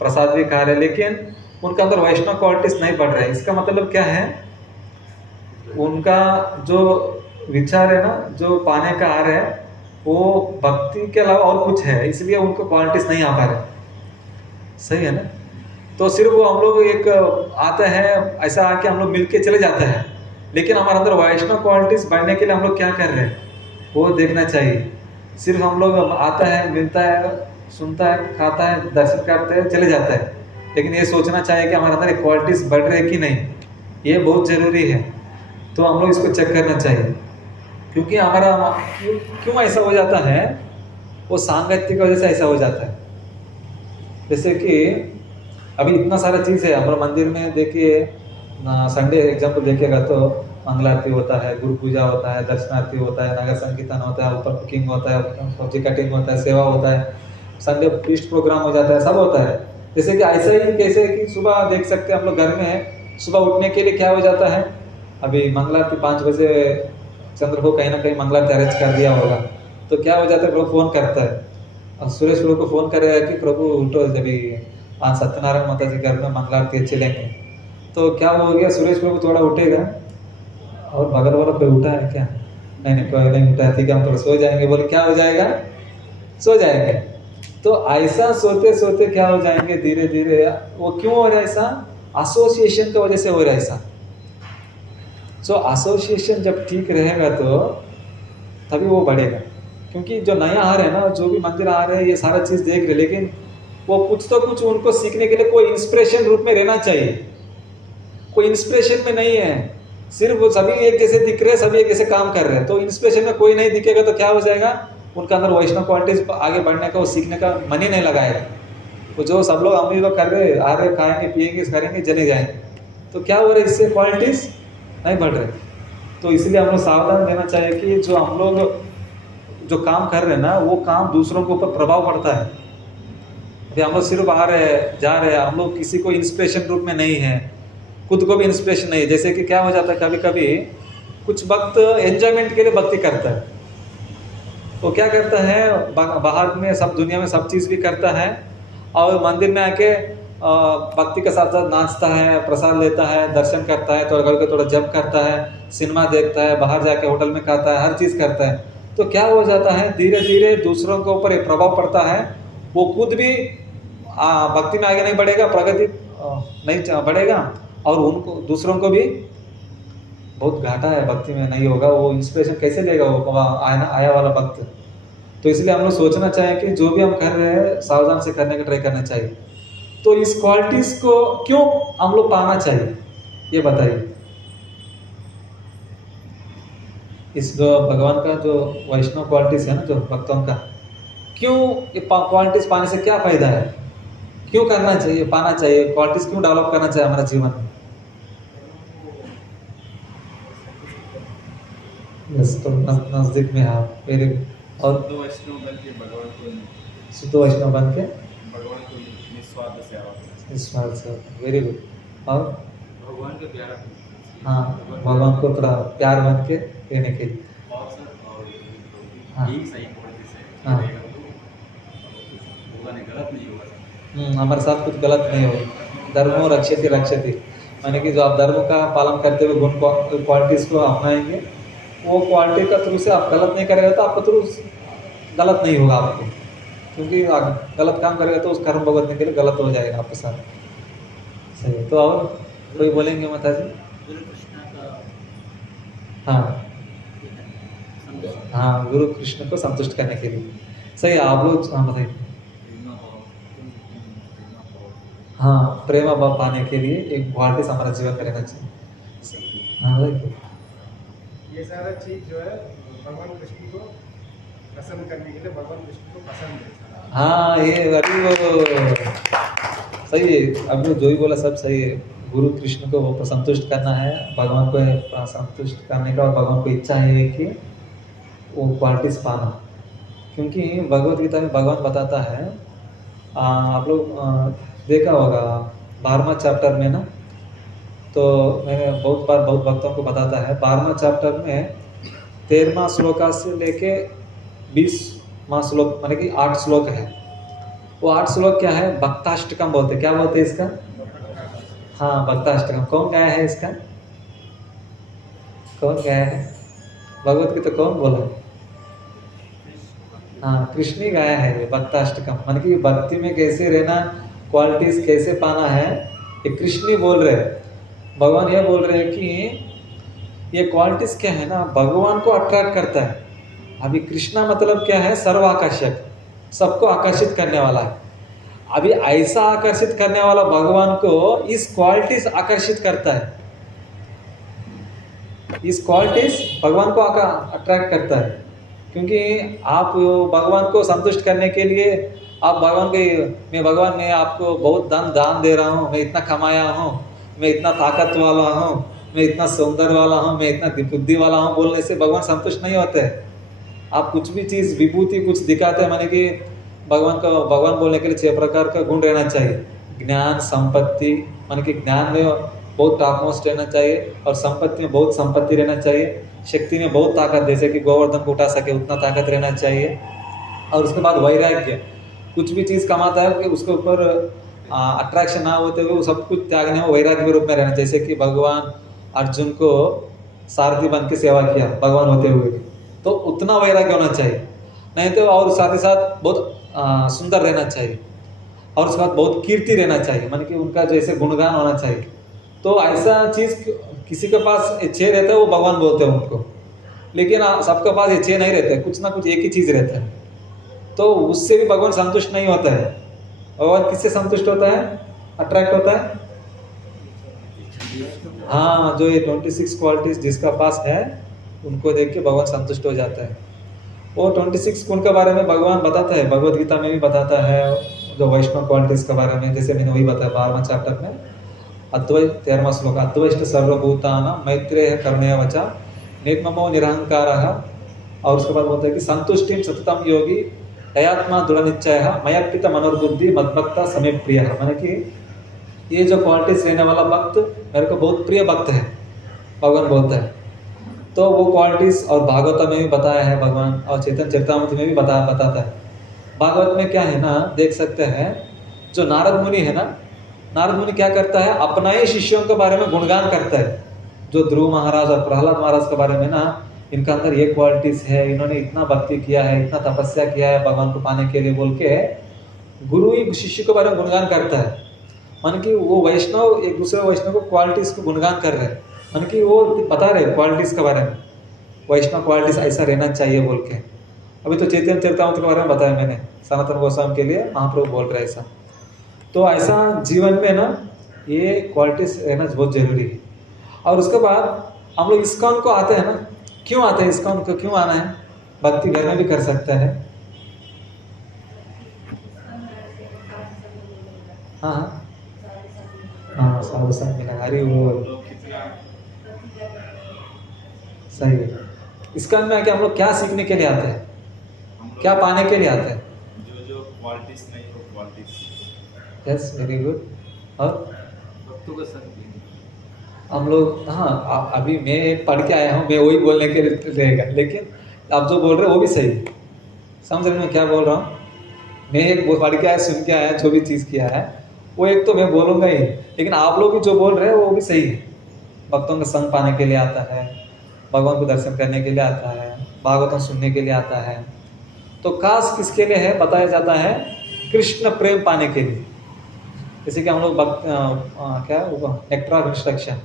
प्रसाद भी खा रहे, लेकिन उनका अंदर वैष्णव क्वालिटीज नहीं बढ़ रहे। इसका मतलब क्या है, उनका जो विचार है ना जो पाने का आ रहा है वो भक्ति के अलावा और कुछ है, इसलिए उनको क्वालिटीज नहीं आ पा रहे। सही है ना। तो सिर्फ वो हम लोग एक आता है ऐसा आके हम लोग मिल के चले जाते हैं, लेकिन हमारे अंदर वैष्णव क्वालिटीज बढ़ने के लिए हम लोग क्या कर रहे हैं वो देखना चाहिए। सिर्फ हम लोग आता है मिलता है सुनता है खाता है दर्शन करते हैं चले जाता है, लेकिन ये सोचना चाहिए कि हमारे अंदर क्वालिटीज बढ़ रही है कि नहीं, ये बहुत ज़रूरी है। तो हम लोग इसको चेक करना चाहिए, क्योंकि हमारा क्यों ऐसा हो जाता है, वो सांगत्य की वजह से ऐसा हो जाता है। जैसे कि अभी इतना सारा चीज़ है हमारे मंदिर में, देखिए संडे एग्जाम्पल देखिएगा तो मंगल आरती होता है, गुरु पूजा होता है, दर्शनार्थी होता है, नगर संकीर्तन होता है, ऊपर कुकिंग होता है, सब्जी कटिंग होता है, सेवा होता है, संडे फीस्ट प्रोग्राम हो जाता है, सब होता है। जैसे कि ऐसा ही कैसे कि सुबह देख सकते हैं हम लोग घर में है, सुबह उठने के लिए क्या हो जाता है, अभी मंगल आरती 5 बजे चंद्र को कहीं ना कहीं मंगल आरती अरेंज कर दिया होगा, तो क्या हो जाता है प्रभु फ़ोन करता है और सुरेश प्रभु को फ़ोन करेगा कि प्रभु उठो, जब आज सत्यनारायण माता जी घर में मंगल आरती अच्छी लेंगे। तो क्या हो गया, सुरेश प्रभु थोड़ा उठेगा और बगल वाला कोई उठा है क्या, नहीं कोई नहीं उठा है, ठीक है हम थोड़ा सो जाएंगे, बोले क्या हो जाएगा, सो जाएंगे। तो ऐसा सोते सोते क्या हो जाएंगे धीरे धीरे। वो क्यों हो रहा है ऐसा, एसोसिएशन की वजह से हो रहा है ऐसा। सो एसोसिएशन जब ठीक रहेगा तो तभी वो बढ़ेगा, क्योंकि जो नया आ रहे हैं ना, जो भी मंदिर आ रहे हैं ये सारा चीज़ देख रहे, लेकिन वो कुछ तो कुछ उनको सीखने के लिए कोई इंस्पिरेशन रूप में रहना चाहिए। कोई इंस्पिरेशन में नहीं है, सिर्फ वो सभी एक जैसे दिख रहे हैं, सभी एक जैसे काम कर रहे हैं, तो इंस्पिरेशन में कोई नहीं दिखेगा तो क्या हो जाएगा, उनका अंदर वैष्णव क्वालिटीज आगे बढ़ने का वो सीखने का मन ही नहीं लगाएगा। वो जो सब लोग हम लोग कर रहे आ रहे खाएंगे पिएंगे करेंगे चले जाएंगे, तो क्या हो रहा है, इससे क्वालिटीज नहीं बढ़ रहे। तो इसलिए हम लोग सावधान देना चाहिए कि जो हम लोग जो काम कर रहे हैं ना वो काम दूसरों के ऊपर प्रभाव पड़ता है। अभी हम लोग सिर्फ आ रहे हैं जा रहे हैं, हम लोग किसी को इंस्पिरेशन रूप में नहीं है, खुद को भी इंस्पिरेशन नहीं है। जैसे कि क्या हो जाता है कभी कभी कुछ वक्त एंजॉयमेंट के लिए भक्ति करता है, वो क्या करता है बाहर में सब दुनिया में सब चीज़ भी करता है और मंदिर में आके भक्ति के साथ साथ नाचता है, प्रसाद लेता है, दर्शन करता है, तो कभी थोड़ा जप करता है, सिनेमा देखता है, बाहर जाके होटल में खाता है, हर चीज़ करता है। तो क्या हो जाता है धीरे धीरे दूसरों के ऊपर एक प्रभाव पड़ता है, वो खुद भी भक्ति में आगे नहीं बढ़ेगा, प्रगति नहीं बढ़ेगा और उनको दूसरों को भी बहुत घाटा है, भक्ति में नहीं होगा, वो इंस्पिरेशन कैसे लेगा वो आया वाला भक्त। तो इसलिए हम लोग सोचना चाहिए कि जो भी हम कर रहे हैं सावधान से करने का ट्राई करना चाहिए। तो इस क्वालिटीज को क्यों हम लोग पाना चाहिए ये बताइए। इस जो भगवान का जो वैष्णव क्वालिटीज है ना जो भक्तों का, क्यों ये क्वालिटीज पाने से क्या फायदा है, क्यों करना चाहिए, पाना चाहिए, क्वालिटीज क्यों डेवलप करना चाहिए हमारे जीवन में। तो नजदीक में आप मेरे और शुद्ध वैष्णव बन के भगवान को शुद्ध वैष्णव बन के भगवान को निस्वार्थ सेवा करें। निस्वार्थ से, वेरी गुड। और भगवान के प्यारा, हाँ भगवान को थोड़ा प्यार बन के रहने के लिए। और सर हाँ। यही सही क्वालिटी से हाँ। रहेगा तो कुछ होगा नहीं, गलत नहीं होगा। हमारे साथ कुछ गलत नहीं हो। धर्मो रक्षति रक्षति, माने कि जो आप धर्म का पालन करते हुए गुण क्वालिटीज़ को अपनाएंगे, वो क्वालिटी का थ्रू से आप गलत नहीं करेंगे तो आपका थ्रू गलत नहीं होगा आपको, क्योंकि आप गलत काम करेंगे तो उस कर्म भुगतने के लिए गलत हो जाएगा आपके साथ। सही है। तो और कोई बोलेंगे माता जी? गुरु कृष्ण का हाँ संदेश। हाँ, गुरु कृष्ण को संतुष्ट करने के लिए। सही है। आप लोग हाँ बताइए। हाँ, प्रेम भाव पाने के लिए एक क्वालिटी हमारा जीवन में रहना चाहिए। हाँ बताइए। ये सारा चीज जो है भगवान कृष्ण को प्रसन्न करने के लिए भगवान कृष्ण को पसंद है सारा। हाँ, ये अभी वो सही है। अभी जो ही बोला सब सही है। गुरु कृष्ण को वो संतुष्ट करना है, भगवान को संतुष्ट करने का, और भगवान को इच्छा है कि वो क्वालिटीज पाना। क्योंकि भगवत गीता में भगवान बताता है, आप लोग देखा होगा 12वां चैप्टर में ना, तो मैंने बहुत बार बहुत भक्तों को बताता है, 12वां चैप्टर में 13वां श्लोका से लेके 20वां श्लोक, माने कि 8 श्लोक है। वो 8 श्लोक क्या है? भक्ताष्टकम बोलते। क्या बोलते हैं इसका? हाँ, भक्ताष्टकम। कौन गाया है इसका? कौन गाया है? भगवत गीता कौन बोला? हाँ, कृष्ण ही गाया है ये भक्ताष्टकम। माने कि भक्ति में कैसे रहना, क्वालिटीज कैसे पाना है, ये कृष्ण ही बोल रहे हैं। भगवान ये बोल रहे हैं कि ये क्वालिटीज क्या है ना, भगवान को अट्रैक्ट करता है। अभी कृष्णा मतलब क्या है? सर्वाकर्षक, सबको आकर्षित करने वाला है। अभी ऐसा आकर्षित करने वाला भगवान को इस क्वालिटीज आकर्षित करता है। इस क्वालिटीज भगवान को अट्रैक्ट करता है। क्योंकि आप भगवान को संतुष्ट करने के लिए आप भगवान के भगवान मैं आपको बहुत दान दे रहा हूँ, मैं इतना कमाया हूँ, मैं इतना ताकत वाला हूँ, मैं इतना सौंदर्य वाला हूँ, मैं इतना बुद्धि वाला हूँ बोलने से भगवान संतुष्ट नहीं होते हैं। आप कुछ भी चीज़ विभूति कुछ दिखाते हैं, माने कि भगवान बोलने के लिए 6 प्रकार का गुण रहना चाहिए। ज्ञान, संपत्ति, माने कि ज्ञान में बहुत टॉप मोस्ट रहना चाहिए, और संपत्ति में बहुत संपत्ति रहना चाहिए, शक्ति में बहुत ताकत, जैसे कि गोवर्धन को उठा सके उतना ताकत रहना चाहिए। और उसके बाद वैराग्य, कुछ भी चीज़ कमाता है कि उसके ऊपर अट्रैक्शन ना होते हुए वो सब कुछ त्यागने में वैराग्य के रूप में रहना। जैसे कि भगवान अर्जुन को सारथी बन के सेवा किया भगवान होते हुए, तो उतना वैराग्य होना चाहिए। नहीं तो और साथ ही साथ बहुत सुंदर रहना चाहिए, और उसके बाद बहुत कीर्ति रहना चाहिए, माने कि उनका जैसे गुणगान होना चाहिए। तो ऐसा चीज़ किसी के पास 6 रहता है, वो भगवान बोलते हैं उनको। लेकिन सबके पास ये 6 नहीं रहते, कुछ ना कुछ एक ही चीज़ रहता है, तो उससे भी भगवान संतुष्ट नहीं होता है। भगवान किससे संतुष्ट होता है, अट्रैक्ट होता है? हाँ, जो ये 26 क्वालिटीज जिसका पास है उनको देख के भगवान संतुष्ट हो जाता है। वो 26 गुण के बारे में भगवान बताता है, भगवत गीता में भी बताता है, जो वैष्णव क्वालिटीज के बारे में, जैसे मैंने वही बताया 12वां चैप्टर में अद्वैत 13वां श्लोक, अद्वैष्ट सर्वभूतानां मैत्रेय करुणया वचा निर्ममो निरहंकारः। और उसके बाद बोलता है कि संतुष्टिम सततम योगी दयात्मा दृढ़ निश्चयः मयर्पित मनोर्बुद्धि मद्भक्ता समे प्रियः। माने कि ये जो क्वालिटीज रहने वाला भक्त मेरे को बहुत प्रिय भक्त है, भगवान बोलता है। तो वो क्वालिटीज और भागवत में भी बताया है भगवान, और चैतन्य चरितामृत में भी बताता है। भागवत में क्या है ना, देख सकते हैं, जो नारद मुनि है ना, नारद मुनि क्या करता है, अपना ही शिष्यों के बारे में गुणगान करता है। जो ध्रुव महाराज और प्रहलाद महाराज के बारे में ना, इनका अंदर ये क्वालिटीज है, इन्होंने इतना भक्ति किया है, इतना तपस्या किया है भगवान को पाने के लिए बोल के गुरु ही शिष्य के बारे में गुणगान करता है। मान कि वो वैष्णव एक दूसरे वैष्णव को क्वालिटीज को गुणगान कर रहे हैं, मान कि वो बता रहे क्वालिटीज के बारे में, वैष्णव क्वालिटीज ऐसा रहना चाहिए बोल के। अभी तो चैतन्य चरितामृत के बारे में बताया मैंने, सनातन गोस्वामी के लिए महाप्रभु बोल रहे हैं ऐसा। तो ऐसा जीवन में ना ये क्वालिटीज रहना बहुत जरूरी है। और उसके बाद हम लोग इस्कॉन को आते हैं ना, क्यों आते हैं इस्कॉन को, क्यों आना है? भक्ति घर में भी कर सकता है। हाँ हाँ हाँ, साधु संग मिला, अरे वो लोग कितना सही है। इस्कॉन में आके हम लोग क्या सीखने के लिए आते हैं, हम लोग क्या पाने के लिए आते हैं? जो क्वालिटीज नहीं हो क्वालिटीज। Yes, very good. और भक्तों का संग लेंगे। हम लोग हाँ, अभी मैं पढ़ के आया हूँ, मैं वही बोलने के लिए रहेगा, लेकिन आप जो बोल रहे हो वो भी सही है। समझ रहे हो मैं क्या बोल रहा हूँ? मैं एक पढ़ के आया, सुन के आया, जो भी चीज़ किया है वो एक तो मैं बोलूँगा ही, लेकिन आप लोग भी जो बोल रहे हैं वो भी सही है। भक्तों का संग पाने के लिए आता है, भगवान को दर्शन करने के लिए आता है, भागवतम सुनने के लिए आता है। तो खास किसके लिए है बताया जाता है? कृष्ण प्रेम पाने के लिए। जैसे कि हम लोग क्या है नेक्टर ऑफ इंस्ट्रक्शन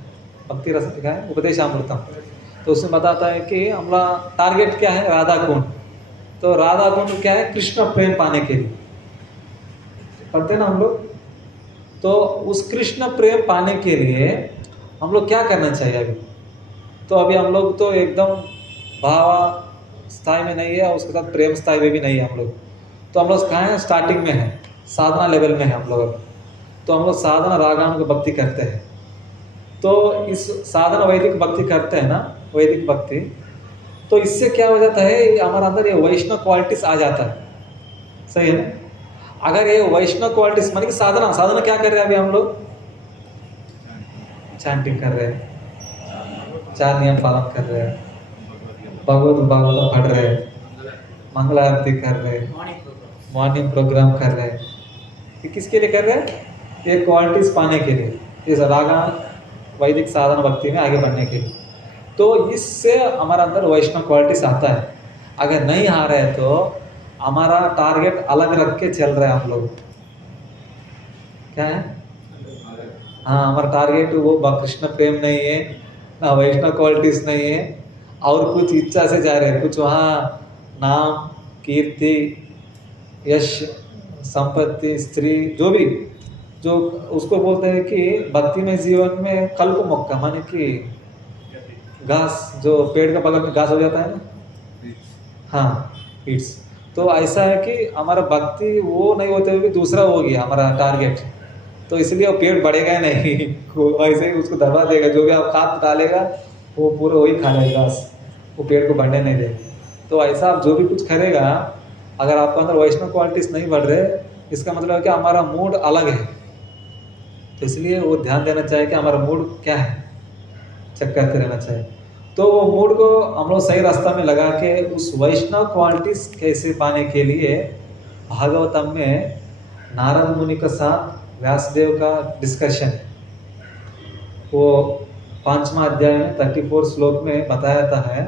भक्ति रस लिखा है उपदेशामृतम, तो उसमें बताता है कि हमारा टारगेट क्या है? राधा कुंड। तो राधा कुंड क्या है? कृष्ण प्रेम पाने के लिए पढ़ते हैं ना हम लोग। तो उस कृष्ण प्रेम पाने के लिए हम लोग क्या करना चाहिए अभी? तो अभी हम लोग तो एकदम भाव स्थाई में नहीं है और उसके साथ प्रेम स्थाई में भी नहीं है हम लोग। तो हम लोग कहाँ हैं? स्टार्टिंग में है, साधना लेवल में है हम लोग अभी। तो हम लोग साधना रागानुग भक्ति करते हैं। तो इस साधना वैदिक भक्ति करते हैं ना, वैदिक भक्ति, तो इससे क्या हो जाता है? हमारे अंदर ये वैष्णव क्वालिटीज आ जाता है। सही है ना? अगर ये वैष्णव क्वालिटीज माने कि साधना साधना क्या कर रहे हैं अभी हम लोग? चैंटिंग कर रहे हैं, 4 नियम पालन कर रहे हैं, भागवत पढ़ रहे हैं, मंगल आरती कर रहे हैं, मॉर्निंग प्रोग्राम कर रहे हैं। ये किसके लिए कर रहे हैं? ये क्वालिटीज पाने के लिए, इस रागा वैदिक साधना भक्ति में आगे बढ़ने के लिए। तो इससे हमारा अंदर वैष्णव क्वालिटीज आता है। अगर नहीं आ रहा है तो हमारा टारगेट अलग रख के चल रहे हैं हम लोग। क्या है? हाँ, हमारा टारगेट वो कृष्ण प्रेम नहीं है ना, वैष्णव क्वालिटीज नहीं है, और कुछ इच्छा से जा रहे हैं, कुछ वहाँ नाम कीर्ति यश संपत्ति स्त्री जो उसको बोलते हैं कि भक्ति में जीवन में कल्प मौका, माने कि घास, जो पेड़ का बगल में घास हो जाता है ना, हाँ इट्स। तो ऐसा है कि हमारा भक्ति वो नहीं होते हुए भी दूसरा हो गया हमारा टारगेट। तो इसलिए वो पेड़ बढ़ेगा ही नहीं वैसे ही उसको दबा देगा। जो भी आप खाद डालेगा वो पूरा वही खा लेगा घास, वो पेड़ को बढ़ने नहीं देगा। तो ऐसा आप जो भी कुछ करेगा, अगर आपके अंदर वैष्णव क्वालिटीज नहीं बढ़ रहे, इसका मतलब है कि हमारा मूड अलग है। तो इसलिए वो ध्यान देना चाहिए कि हमारा मूड क्या है, चेक करते रहना चाहिए। तो वो मूड को हम लोग सही रास्ता में लगा के उस वैष्णव क्वालिटीज कैसे पाने के लिए भागवतम में नारद मुनि के साथ व्यासदेव का डिस्कशन है। वो 5वां अध्याय में 34 श्लोक में बताया जाता है।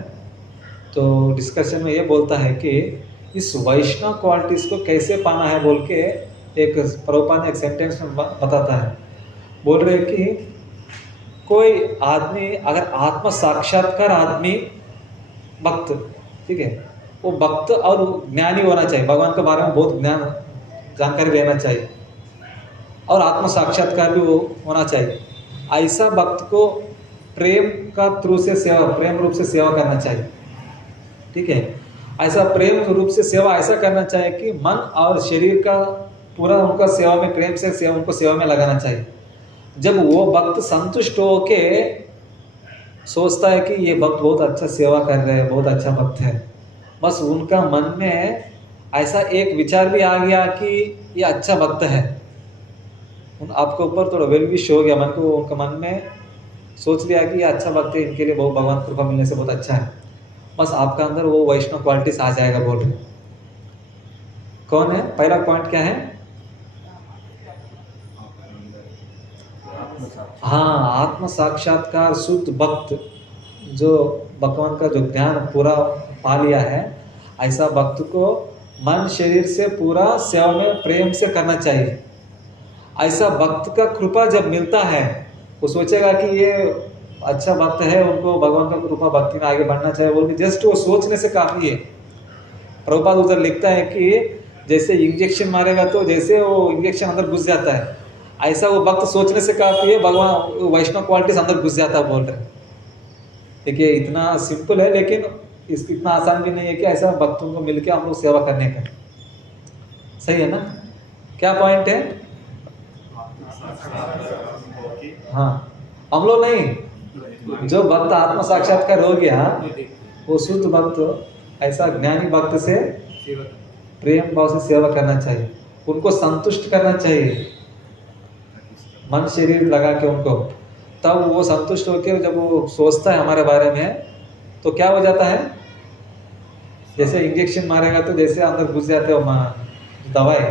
तो डिस्कशन में ये बोलता है कि इस वैष्णव क्वालिटीज को कैसे पाना है बोल के एक प्रभुपाद एक सेंटेंस में बताता है। बोल रहे कि कोई आदमी अगर आत्म साक्षात्कार आदमी भक्त, ठीक है, वो भक्त और ज्ञानी होना चाहिए, भगवान के बारे में बहुत ज्ञान जानकारी लेना चाहिए और आत्म साक्षात्कार भी वो होना चाहिए। ऐसा भक्त को प्रेम का थ्रू से सेवा, प्रेम रूप से सेवा करना चाहिए, ठीक है। ऐसा प्रेम रूप से सेवा ऐसा करना चाहिए कि मन और शरीर का पूरा उनका सेवा में, प्रेम से सेवा, उनको सेवा में लगाना चाहिए। जब वो भक्त संतुष्ट हो के सोचता है कि ये भक्त बहुत अच्छा सेवा कर रहे हैं, बहुत अच्छा भक्त है, बस उनका मन में ऐसा एक विचार भी आ गया कि ये अच्छा भक्त है, उन आपके ऊपर थोड़ा वेल विश हो गया, मन को उनका मन में सोच लिया कि ये अच्छा भक्त है, इनके लिए बहुत भगवान कृपा मिलने से बहुत अच्छा है, बस आपका अंदर वो वैष्णव क्वालिटीज आ जाएगा। बोल रहे कौन है? पहला पॉइंट क्या है? हाँ, आत्म साक्षात्कार शुद्ध भक्त, जो भगवान का जो ज्ञान पूरा पा लिया है, ऐसा भक्त को मन शरीर से पूरा सेवा में प्रेम से करना चाहिए। ऐसा भक्त का कृपा जब मिलता है, वो सोचेगा कि ये अच्छा भक्त है, उनको भगवान का कृपा भक्ति में आगे बढ़ना चाहिए बोल के जस्ट वो सोचने से काफ़ी है। प्रभुपाद उधर लिखता है कि जैसे इंजेक्शन मारेगा तो जैसे वो इंजेक्शन अंदर घुस जाता है, ऐसा वो भक्त सोचने से काफ़ी है, भगवान वैष्णव क्वालिटीज अंदर घुस जाता है बोल रहे। देखिए इतना सिंपल है, लेकिन इसकी इतना आसान भी नहीं है कि ऐसा भक्तों को मिलके हम लोग सेवा करने का। सही है ना? क्या पॉइंट है? हाँ, हम लोग नहीं, जो भक्त आत्म साक्षात्कार हो गया वो शुद्ध भक्त ऐसा ज्ञानी भक्त से प्रेम भाव से सेवा करना चाहिए, उनको संतुष्ट करना चाहिए मन शरीर लगा के उनको। तब वो संतुष्ट होकर जब वो सोचता है हमारे बारे में, तो क्या हो जाता है? जैसे इंजेक्शन मारेगा तो जैसे अंदर घुस जाते हो दवाई,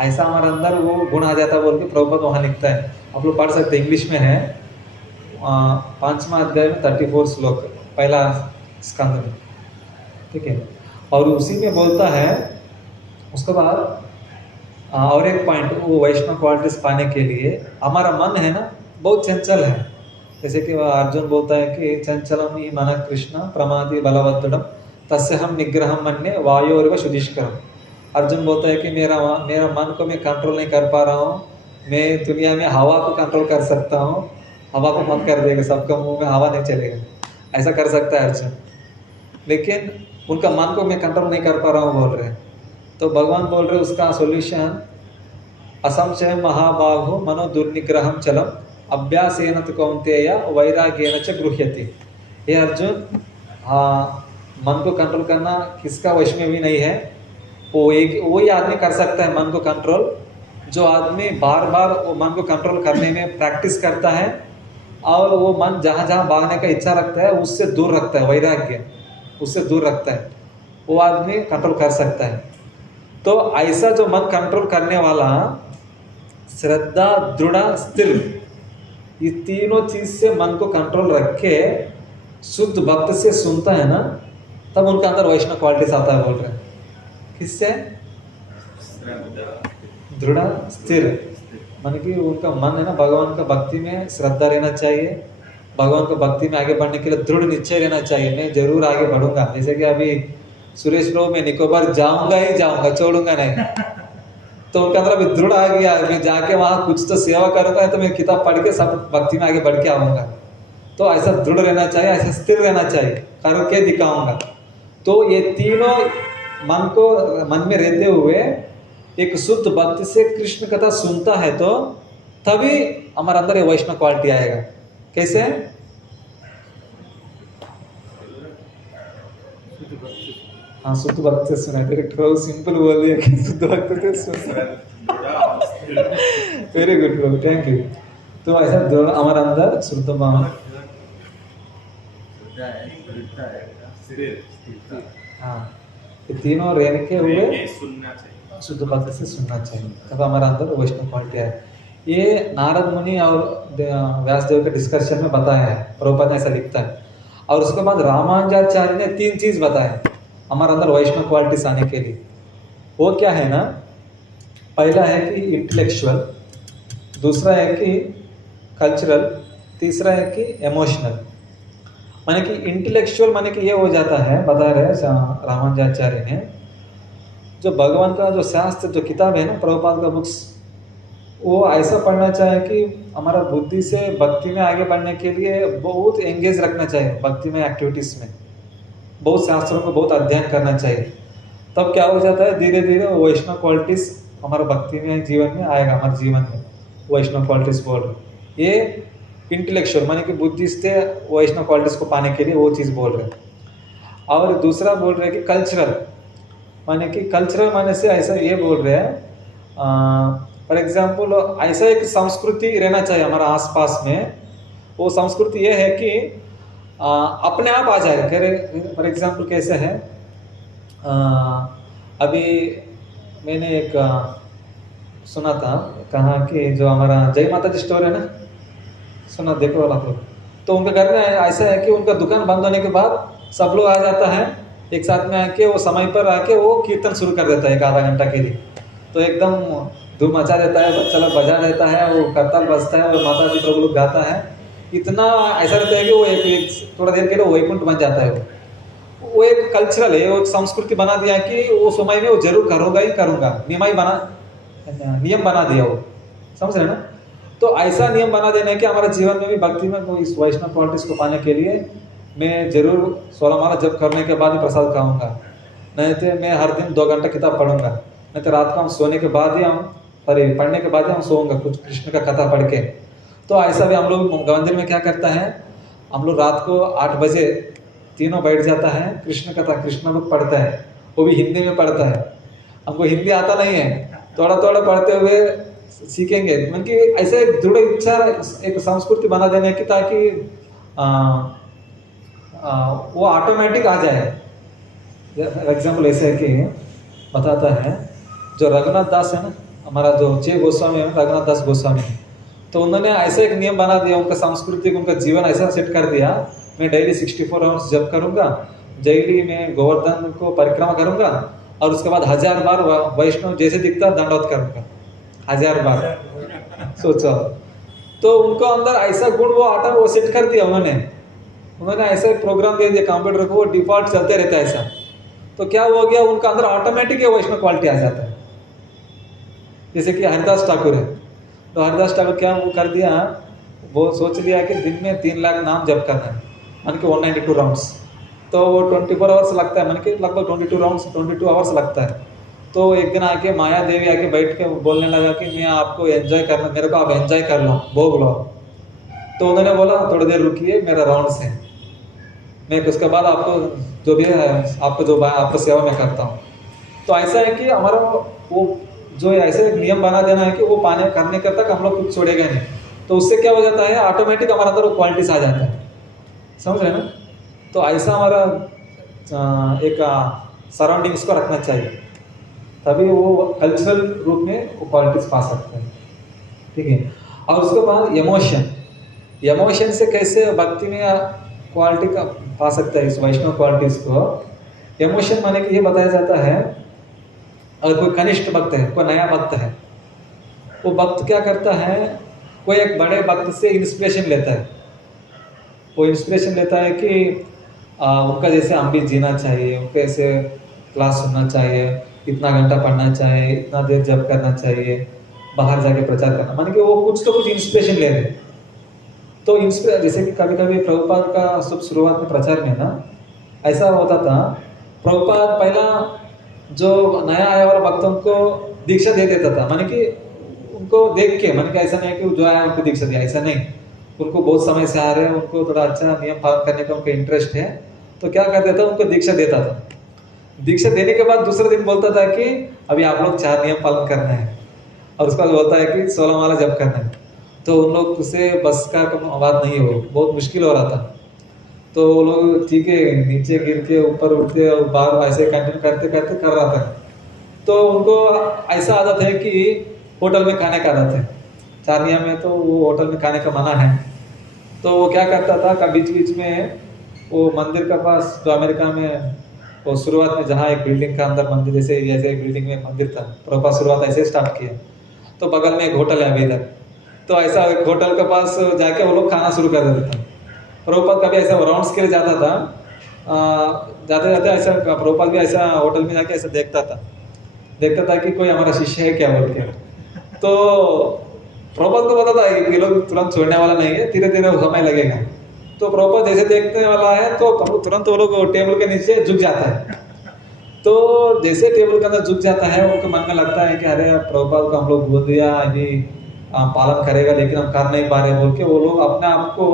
ऐसा हमारे अंदर वो गुण आ जाता बोल के प्रभुपाद वहाँ लिखता है। आप लोग पढ़ सकते हैं, इंग्लिश में है 5वां अध्याय में 34 श्लोक, पहला स्कंद में, ठीक है। और उसी में बोलता है उसके बाद और एक पॉइंट, वो वैष्णव क्वालिटीज पाने के लिए हमारा मन है ना बहुत चंचल है। जैसे कि अर्जुन बोलता है कि चंचलम ही मन कृष्ण प्रमादी बलवत्तडम तस्य हम निग्रहम मन्ये वायोरिव शुद्धिष्करम। अर्जुन बोलता है कि मेरा मन को मैं कंट्रोल नहीं कर पा रहा हूँ, मैं दुनिया में हवा को कंट्रोल कर सकता हूँ, हवा को मत कर देगा, सबका मुंह में हवा नहीं चलेगा, ऐसा कर सकता है अर्जुन। लेकिन उनका मन को मैं कंट्रोल नहीं कर पा रहा हूँ बोल रहे हैं। तो भगवान बोल रहे उसका सॉल्यूशन असंशय महाबाहो मनो दुर्निग्रहम चलम अभ्यासेन तु कौन्तेय वैराग्येन च गृह्यते। हे अर्जुन, मन को कंट्रोल करना किसका वश में भी नहीं है, वही आदमी कर सकता है मन को कंट्रोल, जो आदमी बार बार वो मन को कंट्रोल करने में प्रैक्टिस करता है और वो मन जहाँ जहाँ भागने का इच्छा रखता है उससे दूर रखता है, वैराग्य उससे दूर रखता है, वो आदमी कंट्रोल कर सकता है। तो ऐसा जो मन कंट्रोल करने वाला श्रद्धा, दृढ़, स्थिर, ये तीनों चीज से मन को कंट्रोल रख के शुद्ध भक्त से सुनता है ना, तब उनका अंदर वैष्णव क्वालिटीज आता है बोल रहे हैं। किससे? दृढ़, स्थिर, मान कि उनका मन है ना भगवान का भक्ति में श्रद्धा रहना चाहिए, भगवान को भक्ति में आगे बढ़ने के लिए दृढ़ निश्चय रहना चाहिए, मैं जरूर आगे बढ़ूंगा। जैसे कि अभी सुरेश प्रभु मैं निकोबार जाऊंगा ही जाऊंगा, छोड़ूंगा नहीं। तो उनका अंदर अभी दृढ़ आ गया, मैं जाके वहाँ कुछ तो सेवा करूंगा, तो मैं किताब पढ़ के सब भक्ति में आगे बढ़ के आऊंगा। तो ऐसा दृढ़ रहना चाहिए, ऐसा स्थिर रहना चाहिए, करके दिखाऊंगा। तो ये तीनों मन में रहते हुए एक शुद्ध भक्ति से कृष्ण कथा सुनता है, तो तभी हमारे अंदर ये वैष्णव क्वालिटी आएगा। कैसे? हाँ, शुद्ध भक्ति से सुना। डायरेक्टर सिंपल बोल दिया कि शुद्ध भक्ति से सुना। Very good Prabhu, thank you. तो ऐसा हमारे अंदर शुद्ध हाँ, ये तीनों रहने के हुए शुद्ध भक्ति से सुनना चाहिए, तब हमारे अंदर वैष्णव क्वालिटी है। ये नारद मुनि और व्यासदेव के डिस्कशन में बताया है, प्रभुपाद ने ऐसा लिखता है। और उसके बाद रामानुजाचार्य ने 3 चीज बताए हमारे अंदर वैष्णव क्वालिटीज आने के लिए। वो क्या है ना, पहला है कि इंटेलेक्चुअल, दूसरा है कि कल्चरल, तीसरा है कि इमोशनल। माने कि इंटेलेक्चुअल माने कि ये हो जाता है, बता रहे रामानुजाचार्य ने, जो भगवान का जो शास्त्र जो किताब है ना, प्रभुपाद का बुक्स, वो ऐसा पढ़ना चाहिए कि हमारा बुद्धि से भक्ति में आगे बढ़ने के लिए बहुत एंगेज रखना चाहिए, भक्ति में एक्टिविटीज में बहुत शास्त्रों को बहुत अध्ययन करना चाहिए। तब क्या हो जाता है, धीरे धीरे वो वैष्णव क्वालिटीज हमारा भक्ति में जीवन में आएगा, हमारे जीवन में वैष्णव क्वालिटीज बोल रहे। ये इंटेलेक्चुअल माने कि बुद्धि से वैष्णव क्वालिटीज को पाने के लिए वो चीज़ बोल रहे हैं। और दूसरा बोल रहे हैं कि कल्चरल, माने कि कल्चरल माने से ऐसा ये बोल रहे हैं, फॉर एग्जाम्पल ऐसा एक संस्कृति रहना चाहिए हमारा आसपास में। वो संस्कृति ये है कि अपने आप आ जाए। फॉर एग्जाम्पल कैसे है, अभी मैंने एक सुना था, कहा कि जो हमारा जय माता जी स्टोर है ना, सुना देखो वाला तो, तो उनके घर में ऐसा है कि उनका दुकान बंद होने के बाद सब लोग आ जाता है एक साथ में आके, वो समय पर आके वो कीर्तन शुरू कर देता है 1 आधा घंटा के लिए। तो एकदम धूम मचा देता है, बच्चा लोग बजा देता है, वो करताल बजता है और माता जी प्रभु लोग गाता है। इतना ऐसा रहता है कि वो एक थोड़ा देर के लिए वैकुंठ बन जाता है। वो एक कल्चरल है, वो एक संस्कृति बना दिया कि वो समय में वो जरूर करूँगा ही करूँगा, नियम बना दिया वो, समझ रहे ना। तो ऐसा नियम बना देना है कि हमारे जीवन में भी भक्ति में कोई इस वैष्णव क्वालिटीज को पाने के लिए मैं जरूर 16 माला जप करने के बाद ही प्रसाद खाऊंगा, नहीं तो मैं हर दिन 2 घंटा किताब पढ़ूंगा, नहीं तो रात को हम सोने के बाद ही पढ़ने के बाद ही हम सोऊंगा कुछ कृष्ण का कथा पढ़ के। तो ऐसा भी हम लोग मंदिर में क्या करता है, हम लोग रात को 8 बजे तीनों बैठ जाता है, कृष्ण कथा कृष्ण बुक पढ़ता है, वो भी हिंदी में पढ़ता है। हमको हिंदी आता नहीं है, थोड़ा थोड़ा पढ़ते हुए सीखेंगे। मतलब कि ऐसे एक दृढ़ इच्छा, एक संस्कृति बना देने की, ताकि वो ऑटोमेटिक आ जाए। एग्जाम्पल ऐसे है कि बताता है, जो रघुनाथ दास है ना, हमारा जो 6 गोस्वामी है रघुनाथ दास गोस्वामी, तो उन्होंने ऐसा एक नियम बना दिया, उनका सांस्कृतिक उनका जीवन ऐसा सेट कर दिया, मैं डेली 64 आवर्स जप करूँगा, डेली मैं गोवर्धन को परिक्रमा करूँगा, और उसके बाद 1000 बार वैष्णव जैसे दिखता दंडवत करूँगा, 1000 बार। सोचो, तो उनको अंदर ऐसा गुण वो सेट कर दिया उन्होंने ऐसा एक प्रोग्राम दे दिया कंप्यूटर को, वो डिफॉल्ट चलते रहता है ऐसा। तो क्या हो गया, उनका अंदर ऑटोमेटिक वैष्णव क्वालिटी आ जाता है। जैसे कि हरिदास ठाकुर है, तो हरिदास ठाकुर क्या वो कर दिया, वो सोच लिया कि दिन में 3 लाख नाम जप करना है, मन के 192 राउंड्स, तो वो 24 आवर्स लगता है, मन के लगभग 22 आवर्स लगता है। तो एक दिन आके माया देवी आके बैठ के बोलने लगा कि मैं आपको एंजॉय करना, मेरे को आप एंजॉय कर लो, भोग लो। तो उन्होंने बोला थोड़ी देर रुकिए, मेरा राउंड्स है, मैं उसके बाद आपको जो भी है आपको सेवा मैं करता हूँ। तो ऐसा है कि हमारा वो जो ऐसे एक नियम बना देना है कि वो पाने करने के तक हम लोग कुछ छोड़ेगा नहीं, तो उससे क्या हो जाता है, ऑटोमेटिक हमारा अंदर वो क्वालिटीज आ जाता है, समझ रहे ना। तो ऐसा हमारा एक सराउंडिंग्स को रखना चाहिए, तभी वो कल्चरल रूप में वो क्वालिटीज पा सकते हैं, ठीक है। और उसके बाद इमोशन से कैसे भक्ति में क्वालिटी का पा सकता है इस वैष्णव क्वालिटीज को। इमोशन माने कि ये बताया जाता है, अगर कोई कनिष्ठ भक्त है, कोई नया भक्त है, वो भक्त क्या करता है, कोई एक बड़े भक्त से इंस्पिरेशन लेता है। वो इंस्पिरेशन लेता है कि उनका जैसे हम भी जीना चाहिए, उनके ऐसे क्लास सुनना चाहिए, इतना घंटा पढ़ना चाहिए, इतना देर जप करना चाहिए, बाहर जाके प्रचार करना, माने कि वो कुछ तो कुछ इंस्पिरेशन ले रहे हैं। तो जैसे कि कभी कभी प्रभुपाद का शुरुआत में प्रचार में ना ऐसा होता था, प्रभुपाद पहला जो नया आया वाला भक्तों को दीक्षा दे देता था, माने कि उनको देख के, माने कि ऐसा नहीं कि जो आया उनको दीक्षा दिया, ऐसा नहीं, उनको बहुत समय से आ रहे हैं, उनको थोड़ा अच्छा नियम पालन करने का उनको इंटरेस्ट है, तो क्या कर देता, उनको दीक्षा देता था। दीक्षा देने के बाद दूसरे दिन बोलता था कि अभी आप लोग 4 नियम पालन करना है, और उसके बाद बोलता है कि 16 माला जप करना है। तो उन लोग से बस का बात नहीं हो, बहुत मुश्किल हो रहा था। तो वो लोग ठीक है, नीचे गिर के ऊपर उठते और बार ऐसे कंटिन्यू करते करते कर रहा था। तो उनको ऐसा आदत है कि होटल में खाने का आदत है, 4 नियम में तो वो होटल में खाने का मना है। तो वो क्या करता था, कभी बीच बीच में वो मंदिर के पास, जो अमेरिका में वो शुरुआत में जहाँ एक बिल्डिंग का अंदर मंदिर जैसे एक बिल्डिंग में मंदिर था, प्रभुपाद शुरुआत ऐसे स्टार्ट किया, तो बगल में एक होटल है अभी इधर, तो ऐसा एक होटल के पास जाके वो लोग खाना शुरू कर देते थे। प्रभुपाद कभी ऐसा राउंड्स के लिए जाता था, जाते जाते ऐसा प्रभुपाद भी ऐसा होटल में जाके ऐसा देखता था कि कोई हमारा शिष्य है क्या बोल के। तो प्रभुपाद को पता था कि ये लोग तुरंत छोड़ने वाला नहीं है, धीरे धीरे समय लगेगा। तो प्रभुपाद जैसे देखने वाला है तो तुरंत वो लोग टेबल के नीचे झुक जाता है। तो जैसे टेबल के अंदर झुक जाता है, उनके मन में लगता है कि अरे प्रभुपाद को हम लोग बोल दिया, अभी पालन करेगा लेकिन हम कर नहीं पा रहे बोल के वो लोग अपने आप को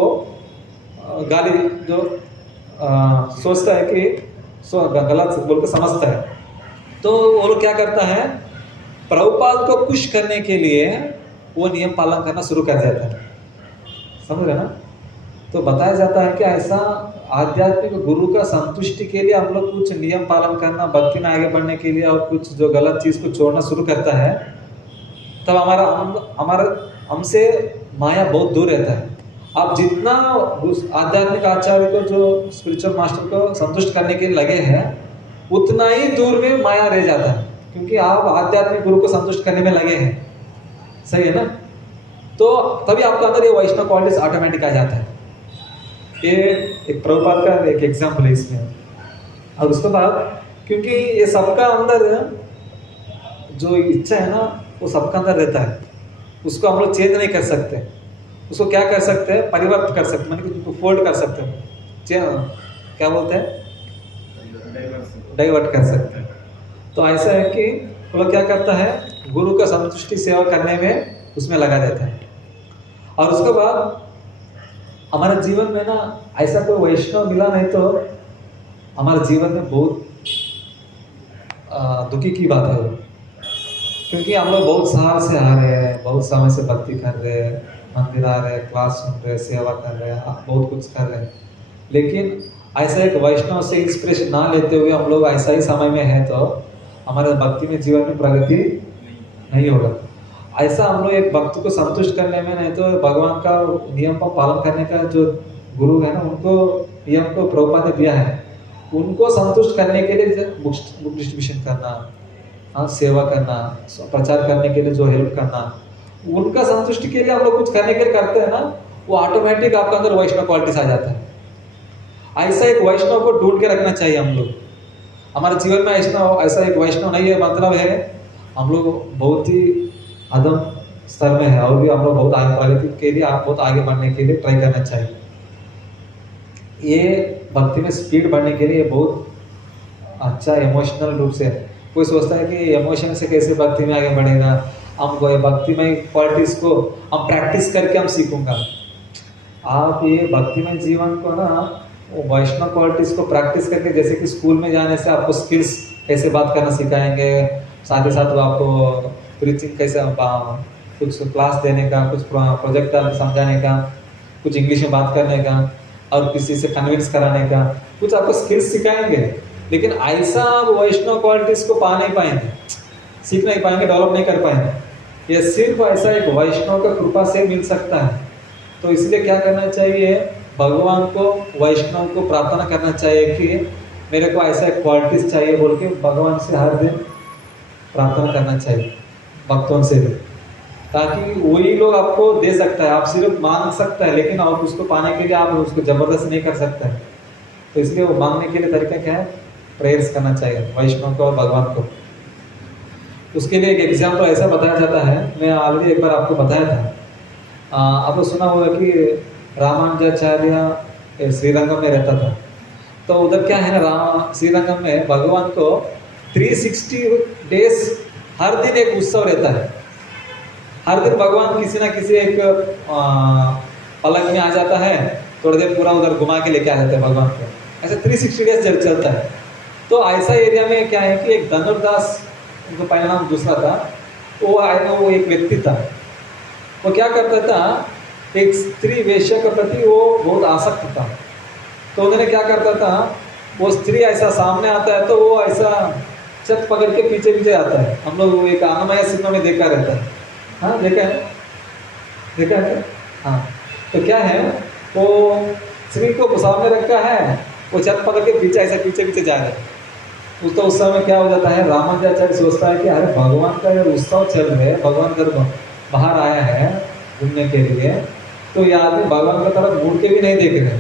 गाली जो सोचता है कि गलत बोल के समझता है। तो वो लोग क्या करता है, प्रभुपाद को खुश करने के लिए वो नियम पालन करना शुरू कर देता है, समझ रहे ना। तो बताया जाता है कि ऐसा आध्यात्मिक गुरु का संतुष्टि के लिए हम लोग कुछ नियम पालन करना, भक्ति में आगे बढ़ने के लिए, और कुछ जो गलत चीज को छोड़ना शुरू करता है, तब हमारा हमसे माया बहुत दूर रहता है। आप जितना आध्यात्मिक आचार्य को, जो स्पिरिचुअल मास्टर को संतुष्ट करने के लिए लगे हैं, उतना ही दूर में माया रह जाता है, क्योंकि आप आध्यात्मिक गुरु को संतुष्ट करने में लगे हैं, सही है ना। तो तभी आपके अंदर ये वैष्णव क्वालिटीज ऑटोमेटिक आ जाता है। ये एक प्रभुपाद का एक एग्जाम्पल है इसमें। और उसके बाद क्योंकि ये सबका अंदर जो इच्छा है ना, वो सबका अंदर रहता है, उसको हम लोग चेंज नहीं कर सकते। उसको क्या कर सकते हैं, परिवर्तन कर सकते हैं, मतलब उसको फोल्ड कर सकते हैं, क्या बोलते हैं, डाइवर्ट कर सकते हैं। तो ऐसा है कि वो लोग क्या करता है, गुरु का संतुष्टि सेवा करने में उसमें लगा देता है। और उसके बाद हमारे जीवन में ना ऐसा कोई वैष्णव मिला नहीं तो हमारे जीवन में बहुत दुखी की बात है वो। क्योंकि हम लोग बहुत साल से आ रहे हैं, बहुत समय से भक्ति कर रहे हैं, मंदिर आ रहे हैं, क्लास सुन रहे हैं, सेवा कर रहे हैं, बहुत कुछ कर रहे हैं, लेकिन ऐसा एक वैष्णव से इंस्पिरेशन ना लेते हुए हम लोग ऐसा ही समय में है तो हमारे भक्ति में जीवन में प्रगति नहीं होगा। ऐसा हम लोग एक भक्त को संतुष्ट करने में नहीं तो भगवान का नियम का पालन करने का जो गुरु है ना उनको नियम को प्रभुपाद ने दिया है, उनको संतुष्ट करने के लिए बुक डिस्ट्रीब्यूशन करना, हाँ सेवा करना, प्रचार करने के लिए जो हेल्प करना, उनका संतुष्टि के लिए हम लोग कुछ करने के लिए करते हैं ना, वो ऑटोमेटिक आपका अंदर वैष्णव क्वालिटीज आ जाता है। ऐसा एक वैष्णव को ढूंढ के रखना चाहिए हम लोग। हमारे जीवन में ऐसा एक वैष्णव नहीं है, मतलब है हम लोग बहुत ही अदम स्तर में है और भी हम लोग बहुत आगे प्रगति के लिए बहुत आगे बढ़ने के लिए ट्राई करना चाहिए। ये भक्ति में स्पीड बढ़ने के लिए बहुत अच्छा इमोशनल रूप से, कोई सोचता है कि इमोशन से कैसे भक्ति में आगे बढ़ेगा, हमको ये भक्ति में क्वालिटीज को हम प्रैक्टिस करके हम सीखूंगा। आप ये भक्ति में जीवन को ना वो वैष्णव क्वालिटीज को प्रैक्टिस करके, जैसे कि स्कूल में जाने से आपको स्किल्स कैसे बात करना सिखाएंगे, साथ ही साथ वो आपको प्रीचिंग कैसे कुछ क्लास देने का, कुछ प्रोजेक्ट समझाने का, कुछ इंग्लिश में बात करने का और किसी से कन्विंस कराने का, कुछ आपको स्किल्स सिखाएंगे। लेकिन ऐसा आप वैष्णव क्वालिटीज को पा नहीं पाएंगे, सीख नहीं पाएंगे, डेवलप नहीं कर पाएंगे। ये सिर्फ ऐसा एक वैष्णव का कृपा से मिल सकता है। तो इसलिए क्या करना चाहिए, भगवान को वैष्णव को प्रार्थना करना चाहिए कि मेरे को ऐसा एक क्वालिटीज चाहिए बोल के भगवान से हर दिन प्रार्थना करना चाहिए, भक्तों से भी, ताकि वही लोग आपको दे सकता है। आप सिर्फ मांग सकता है, लेकिन आप उसको पाने के लिए आप उसको जबरदस्ती नहीं कर सकते हैं। तो इसलिए वो मांगने के लिए तरीका क्या है, प्रेयर्स करना चाहिए वैष्णव को और भगवान को। उसके लिए एक एग्जाम्पल ऐसा बताया जाता है, मैं ऑलरेडी एक बार आपको बताया था। आपको सुना होगा कि रामानुजाचार्य श्रीरंगम में रहता था। तो उधर क्या है ना, श्रीरंगम में भगवान को 360 डेज हर दिन एक उत्सव रहता है। हर दिन भगवान किसी ना किसी एक पलक में आ जाता है, थोड़ी देर पूरा उधर घुमा के लेके आ जाते हैं भगवान को। ऐसे 360 डेज चलता है। तो ऐसा एरिया में क्या है कि एक धनुर्दास, उनका पहला नाम दूसरा था, वो एक व्यक्ति था। वो क्या करता था, एक स्त्री वेश्या के प्रति वो बहुत आसक्त था। तो उन्होंने क्या करता था, वो स्त्री ऐसा सामने आता है तो वो ऐसा छत पकड़ के पीछे पीछे आता है। हम लोग एक आनंदमय सिनेमा में देखा रहता है, हाँ देखा है हाँ। तो क्या है, वो स्त्री को सामने रखा है, वो छत पकड़ के पीछे ऐसा पीछे पीछे जा रहा है। तो उस समय क्या हो जाता है, रामानुजाचार्य सोचता है कि अरे भगवान का ये उत्सव चल रहा है, भगवान जब बाहर आया है घूमने के लिए, तो ये आदमी भगवान की तरफ मुड़ के भी नहीं देख रहे,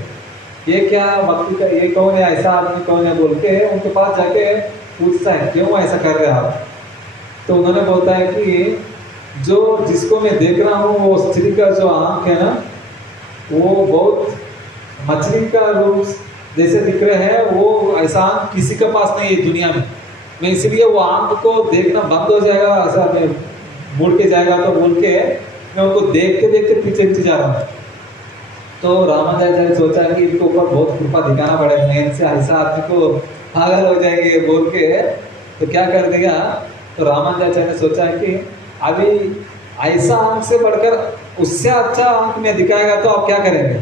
ये क्या भक्ति का, ये कौन है, ऐसा आदमी कौन है बोल के उनके पास जाके पूछता है क्यों ऐसा कर रहे हैं आप। तो उन्होंने बोलता है कि जो जिसको मैं देख रहा हूँ वो स्त्री का जो आंख है ना, वो बहुत मछली का रूप जैसे दिख रहे हैं, वो ऐसा आंख किसी के पास नहीं है दुनिया में। मैं इसलिए वो आंख को देखना बंद हो जाएगा, ऐसा मैं मुड़ के जाएगा तो बोल के मैं उनको देखते देखते पीछे पीछे जा रहा हूँ। तो रामानुजाचार्य सोचा कि इनके ऊपर बहुत कृपा दिखाना पड़ेगा, मैं इनसे ऐसा आदमी को पागल हो जाएंगे बोल के। तो क्या कर दिया, तो रामानुजाचार्य ने सोचा कि अभी ऐसा आंख से बढ़कर उससे अच्छा आंख में दिखाएगा तो आप क्या करेंगे।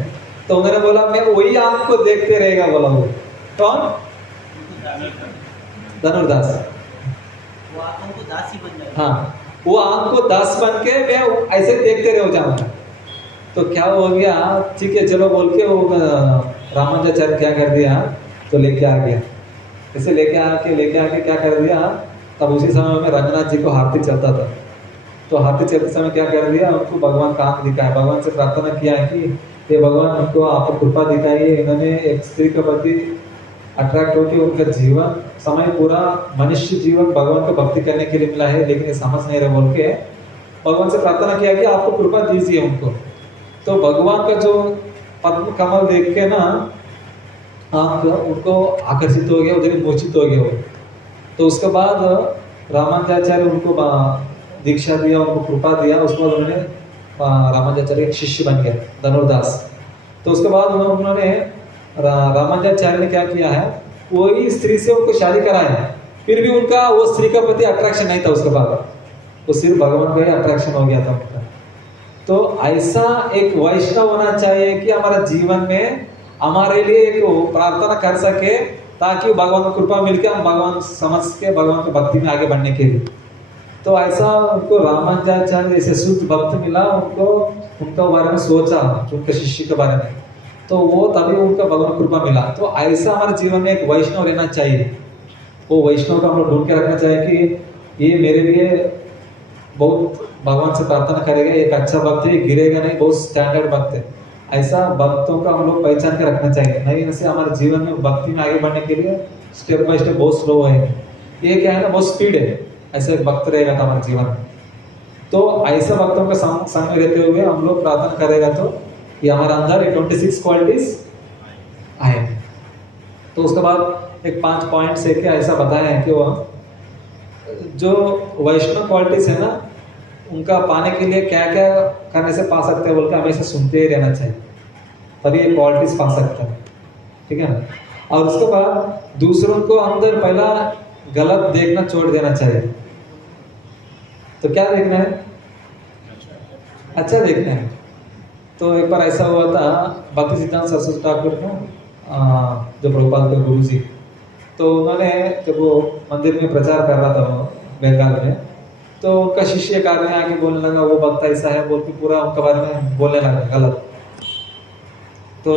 तो उन्होंने बोला मैं वही आंख को देखते रहेगा। बोला वो कौन, धनुर्दास। वो आंखों को दास ही बन जाएगा। हाँ, वो आंख को दास बन के मैं ऐसे देखते रह जाऊंगा। तो क्या हो गया, ठीक है चलो बोल के वो रामानुजाचार्य क्या कर दिया, तो लेके आ गया। ऐसे लेके आके क्या कर दिया, तब उसी समय में रंगनाथ जी को हाथी चलता था। तो हाथी चलते समय क्या कर दिया, उनको भगवान का आंख दिखाया, भगवान से प्रार्थना किया है कि ये भगवान उनको आप कृपा दिखाइए, इन्होंने एक स्त्री के प्रति अट्रैक्ट होकर उनका जीवन समय पूरा मनुष्य जीवन भगवान को भक्ति करने के लिए मिला है, लेकिन ये समझ नहीं रहे बोल के भगवान से प्रार्थना किया कि आपको कृपा दीजिए उनको। तो भगवान का जो पद्म कमल देख के ना आंख उनको आकर्षित हो गया, उधर मूर्छित हो गया वो। तो उसके बाद रामानुजाचार्य उनको दीक्षा दिया, उनको कृपा दिया। उसके बाद उन्होंने रामानुजाचार्य एक शिष्य बन गया, धनुर्दास। तो उसके बाद उन्होंने रामानुजाचार्य ने क्या किया है, वही स्त्री से उनको शादी कराया है। फिर भी उनका वो स्त्री का प्रति अट्रैक्शन नहीं था उसके बाद, वो सिर्फ भगवान का ही अट्रैक्शन हो गया था उनका। तो ऐसा एक वैष्णव होना चाहिए कि हमारा जीवन में हमारे लिए एक वो प्रार्थना कर सके, ताकि भगवान की कृपा मिलके हम भगवान समझ के भगवान की भक्ति में आगे बढ़ने के लिए। तो ऐसा उनको रामानुजाचार्य जैसे शुद्ध भक्त मिला, उनको उनका बारे में सोचा, उनके शिष्य के बारे में, तो वो तभी उनका भगवान कृपा मिला। तो ऐसा हमारे जीवन में एक वैष्णव रहना चाहिए। वो वैष्णव का हम लोग ढूंढ के रखना चाहिए कि ये मेरे लिए बहुत भगवान से प्रार्थना करेगा, एक अच्छा भक्त है, गिरेगा नहीं, बहुत स्टैंडर्ड भक्त है। ऐसा भक्तों का हम लोग पहचान के रखना चाहिए। नहीं ऐसे हमारे जीवन में भक्ति में आगे बढ़ने के लिए स्टेप बाय स्टेप बहुत स्लो है, ये क्या है ना, बहुत स्पीड है। ऐसे एक भक्त रहेगा तो हमारे जीवन में, तो ऐसे भक्तों के संग में रहते हुए हम लोग प्रार्थना करेगा तो ये हमारे अंदर 26 क्वालिटीज आए। तो उसके बाद एक 5 पॉइंट्स है कि ऐसा बताया है कि वो जो वैष्णव क्वालिटीज है ना, उनका पाने के लिए क्या क्या करने से पा सकते हैं बोल के हमेशा सुनते ही रहना चाहिए, तभी ये क्वालिटीज पा सकते हैं, ठीक है ना। और उसके बाद दूसरों को अंदर पहला गलत देखना छोड़ देना चाहिए। तो क्या देखना है? अच्छा देखना है। तो एक बार ऐसा हुआ था, भक्ति सिद्धांत सरस्वती ठाकुर का जो प्रभुपाद के गुरु जी, तो उन्होंने जब वो मंदिर में प्रचार कर रहा था वो बंगाल में, तो उनका शिष्य एक आदमी आके बोलने लगा वो भक्त ऐसा है बोल के पूरा उनके बारे में बोलने लगा गलत। तो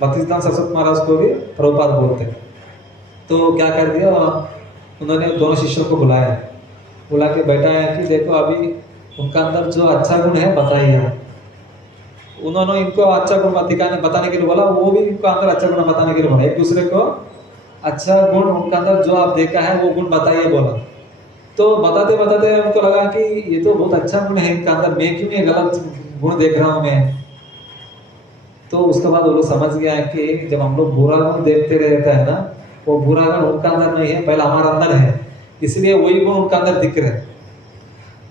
भक्ति सिद्धांत सरस्वती महाराज को भी प्रभुपाद बोलते। तो क्या कर दिया, उन्होंने दोनों शिष्यों को बुला के बैठाया कि देखो अभी उनका अंदर जो अच्छा गुण है बताइए। उन्होंने इनको अच्छा गुण बताने के लिए बोला, वो भी इनको अंदर अच्छा गुण बताने के लिए बोला। एक दूसरे को अच्छा गुण उनका अंदर जो आप देखा है वो गुण बताइए बोला। तो बताते बताते उनको लगा कि ये तो बहुत अच्छा गुण है इनका अंदर, मैं क्यों ये गलत गुण देख रहा हूँ मैं। तो उसके बाद वो लोग समझ गया कि जब हम लोग बुरा गुण देखते रहता है ना, वो बुरा गुण उनका अंदर नहीं है, पहला हमारा अंदर है, इसलिए वही गुण उनका अंदर दिख रहे हैं।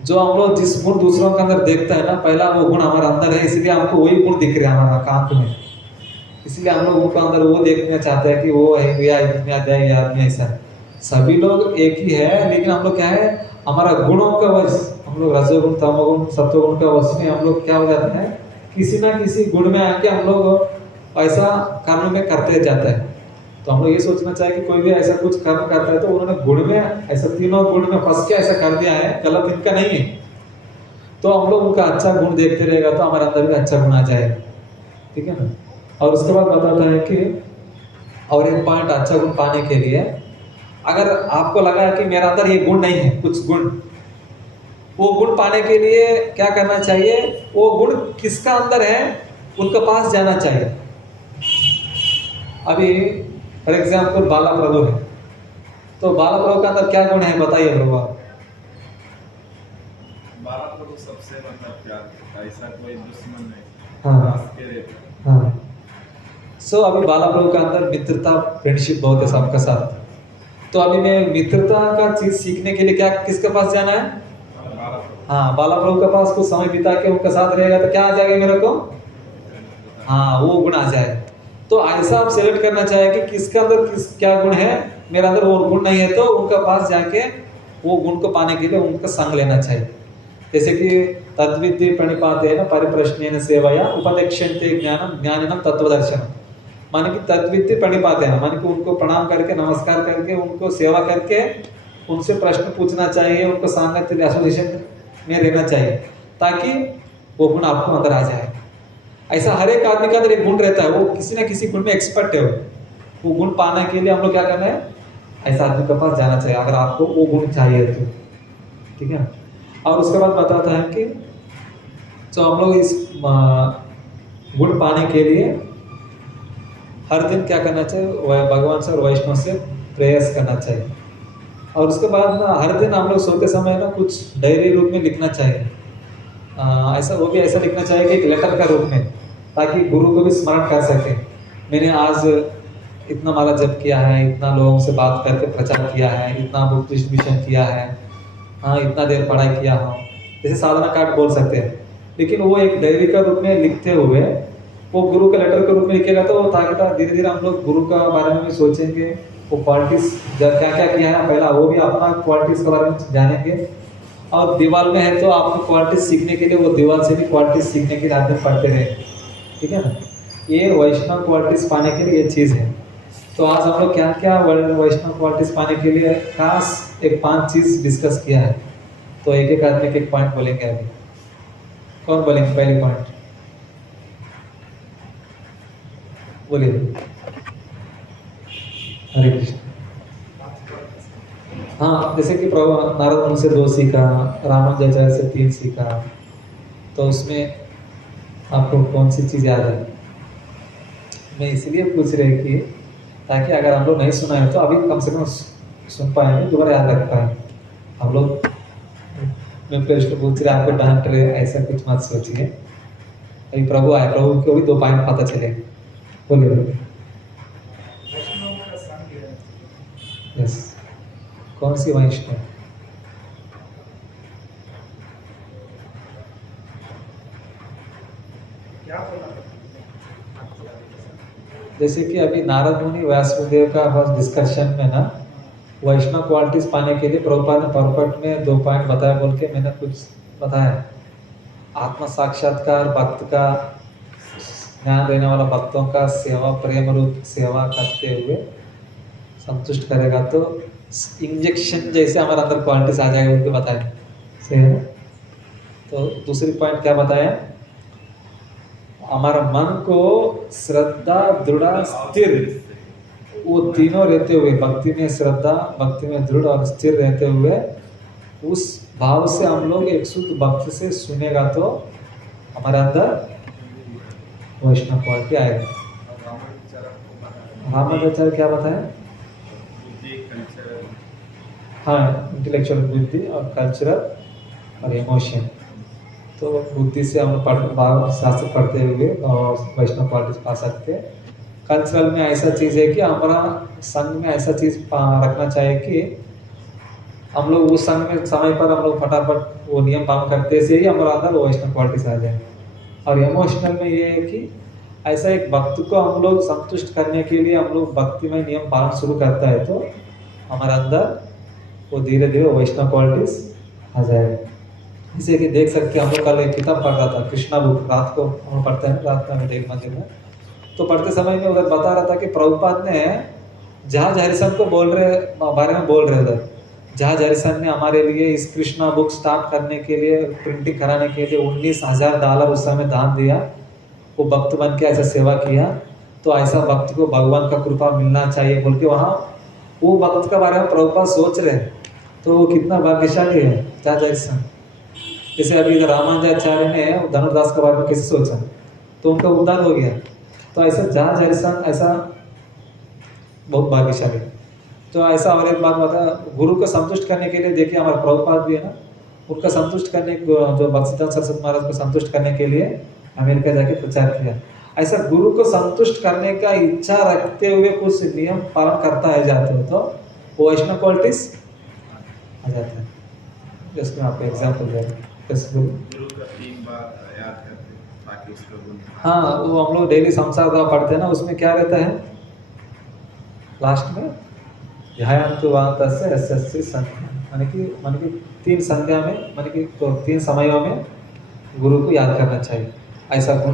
जो हम लोग जिस गुण दूसरों के अंदर देखते हैं ना, पहला वो गुण हमारा अंदर है, इसलिए हमको वही गुण दिख रहे हैं हमारा आंख में। इसलिए हम लोग उनको अंदर वो देखना चाहते हैं कि वो है या इतने आदमी या आदमी ऐसा है। सभी लोग एक ही है, लेकिन हम लोग क्या है, हमारा गुणों का वश, हम लोग रजोगुण तमोगुण सत्वगुण का वश में हम लोग क्या हो जाते हैं, किसी ना किसी गुण में आके हम लोग ऐसा कर्म में करते जाते हैं। तो हम लोग ये सोचना चाहिए कि कोई भी ऐसा कुछ कर्म करता है तो उन्होंने गुण में ऐसा तीनों गुण में फंस के ऐसा कर दिया है, गलत इनका नहीं है। तो हम लोग उनका अच्छा गुण देखते रहेगा तो हमारे अंदर भी अच्छा गुण आ जाएगा, ठीक है ना। और उसके बाद बताता है कि और एक पॉइंट अच्छा गुण पाने के लिए, अगर आपको लगा कि मेरा अंदर ये गुण नहीं है, कुछ गुण, वो गुण पाने के लिए क्या करना चाहिए, वो गुण किसका अंदर है उनके पास जाना चाहिए। अभी फॉर एग्जाम्पल बाला प्रभु है, तो बाला प्रभु का अंदर क्या गुण है बताइए प्रभु आप। बाला प्रभु सबसे मतलब प्यार, ऐसा कोई दुश्मन नहीं। हाँ हंस के रहता है। हाँ। सो अभी बाला प्रभु का अंदर मित्रता, फ्रेंडशिप बहुत है सबका साथ। तो अभी मैं मित्रता का चीज सीखने के लिए क्या किसके पास जाना है? बाला प्रभु। हाँ, बाला प्रभु के पास कुछ समय बिता के उनके साथ रहेगा तो क्या आ जाएगा मेरे को? हाँ, वो गुण आ जाए। तो ऐसा आप सेलेक्ट करना चाहिए कि किसके अंदर क्या गुण है, मेरे अंदर वो गुण नहीं है, तो उनके पास जाके वो गुण को पाने के लिए उनका संग लेना चाहिए। जैसे कि तद्विद्धि प्रणिपातेन परिप्रश्नेन सेवया उपदेक्ष्यन्ते ज्ञानम ज्ञानिनम तत्वदर्शनम। माने कि तद्विद्धि प्रणिपातेन, माने कि उनको प्रणाम करके, नमस्कार करके, उनको सेवा करके उनसे प्रश्न पूछना चाहिए, उनको सांगत्य एसोसिएशन में रहना चाहिए, ताकि वो गुण आपको अंदर आ जाए। ऐसा हर एक आदमी का अंदर एक गुण रहता है, वो किसी ना किसी गुण में एक्सपर्ट है। वो गुण पाने के लिए हम लोग क्या करना है, ऐसा आदमी के पास जाना चाहिए अगर आपको वो गुण चाहिए तो, ठीक है। और उसके बाद बताता है कि तो हम लोग इस गुण पाने के लिए हर दिन क्या करना चाहिए, भगवान से और वैष्णव से प्रयास करना चाहिए। और उसके बाद ना हर दिन हम लोग सोते समय ना कुछ डायरी रूप में लिखना चाहिए। ऐसा वो भी ऐसा लिखना चाहिए कि एक लेटर का रूप में, ताकि गुरु को भी स्मरण कर सके, मैंने आज इतना माला जप किया है, इतना लोगों से बात करके प्रचार किया है, इतना बुक डिस्ट्रीब्यूशन किया है, हाँ इतना देर पढ़ाई किया हूँ, जैसे साधना कार्ड बोल सकते हैं। लेकिन वो एक डायरी का रूप में लिखते हुए वो गुरु के लेटर के रूप में लिखेगा, तो ताकि धीरे धीरे हम लोग गुरु का बारे में भी सोचेंगे, वो क्वालिटीज क्या क्या किया है पहला वो भी अपना क्वालिटीज के बारे में जानेंगे। और दीवार में है तो आपको क्वालिटीज सीखने के लिए वो दीवार से भी क्वालिटीज सीखने के लिए आदमी पढ़ते रहे, ठीक है ना। ये वैष्णव क्वालिटीज पाने के लिए ये चीज़ है। तो आज हम लोग क्या क्या वैष्णव क्वालिटीज पाने के लिए खास एक 5 चीज़ डिस्कस किया है। तो एक एक आदमी एक पॉइंट बोलेंगे अभी। कौन बोलेंगे पहले पॉइंट? बोलिए। हरे कृष्ण। हाँ, जैसे कि प्रभु नारद मुनि से 2 सीखा, रामानुजाचार्य से 3 सीखा, तो उसमें आपको कौन सी चीज़ याद है? मैं इसलिए पूछ रहे कि ताकि अगर हम लोग नहीं सुना है तो अभी कम से कम सुन पाएंगे, दोबारा याद रख पाएंगे हम लोग। मैं प्रश्न पूछ रहे, आपको डांट रहे, ऐसा कुछ मत सोचिए। अभी प्रभु आए, प्रभु को भी 2 पॉइंट पता चले। बोलिए बोलिए। वैष्णव का संग है। यस, कौन सी वैष्णव? क्या बोला? जैसे कि अभी नारद मुनि व्यासदेव का बस डिस्कशन में ना वैष्णव क्वालिटीज पाने के लिए प्रभुपाद ने परपट में 2 पॉइंट बताया बोल के मैंने कुछ बताया। आत्म साक्षात्कार, भक्त का ज्ञान देने वाला भक्तों का सेवा, प्रेम रूप सेवा करते हुए संतुष्ट करेगा तो इंजेक्शन जैसे हमारे अंदर क्वालिटीज आ जाएगा, उनको बताया। सही है ना? तो दूसरी पॉइंट क्या बताया? हमारा मन को श्रद्धा, दृढ़, स्थिर, वो तीनों रहते हुए, भक्ति में श्रद्धा, भक्ति में दृढ़ और स्थिर रहते हुए उस भाव से हम लोग एक शुद्ध भक्त से सुनेगा तो हमारे अंदर वैष्णव क्वालिटी आएगा। रामानुजाचार्य क्या बताया? बुद्धि, कल्चर, हाँ, इंटेलेक्चुअल बुद्धि और कल्चरल और इमोशन। तो बुद्धि से हम शास्त्र पढ़ते हुए और वैष्णव क्वालिटीज पा सकते हैं। कल्चरल में ऐसा चीज़ है कि हमारा संघ में ऐसा चीज़ रखना चाहिए कि हम लोग उस संघ में समय पर हम लोग फटाफट वो नियम पालन करते से ही हमारा अंदर वो वैष्णव क्वालिटीज आ जाए। और इमोशनल में ये है कि ऐसा एक भक्त को हम लोग संतुष्ट करने के लिए हम लोग भक्ति में नियम पालन शुरू करता है तो हमारे अंदर वो धीरे धीरे वैष्णव क्वालिटीज आ जाएगा। जैसे कि देख सकते हैं, हम लोग कल एक किताब पढ़ रहा था, कृष्णा बुक, रात को हम पढ़ते हैं, रात में एक मंदिर में, तो पढ़ते समय में उधर बता रहा था कि प्रभुपाद ने जहाज हरिसन को बारे में बोल रहे उधर। जहाज हरिसन ने हमारे लिए इस कृष्णा बुक स्टार्ट करने के लिए, प्रिंटिंग कराने के लिए $19,000 उस समय दान दिया। वो भक्त बन के ऐसा सेवा किया, तो ऐसा भक्त को भगवान का कृपा मिलना चाहिए बोल के वहाँ वो भक्त के बारे में प्रभुपाद सोच रहे, तो वो कितना भाग्यशाली है जहाज हरिसन। जैसे अभी इधर रामानुजाचार्य ने धनुर्दास के बारे में कैसे सोचा तो उनका उद्धार हो गया। तो ऐसा जहाज हरिसन ऐसा बहुत भाग्यशाली। तो ऐसा और एक बात बता, गुरु को संतुष्ट करने के लिए देखिए हमारे प्रभुपाद भी है ना, उनका संतुष्ट करने जो भक्तिसिद्धांत सरस्वती महाराज को संतुष्ट करने के लिए अमेरिका जाके प्रचार किया। ऐसा गुरु को संतुष्ट करने का इच्छा रखते हुए कुछ नियम पालन करता है जाते हो तो वो वैष्णव क्वालिटीज आ जाता है। जैसे मैं आपको एग्जाम्पल दे रहा हूँ। गुरु का 3 बार याद करते ताकि उसको गुण। हाँ, वो हम लोग डेली संसार का पढ़ते हैं ना, उसमें क्या रहता है लास्ट में? ध्यायन्तु वान्तस्य यस्य संध्या, माने कि 3 संध्या में, माने कि तो 3 समयों में गुरु को याद करना चाहिए। ऐसा गुण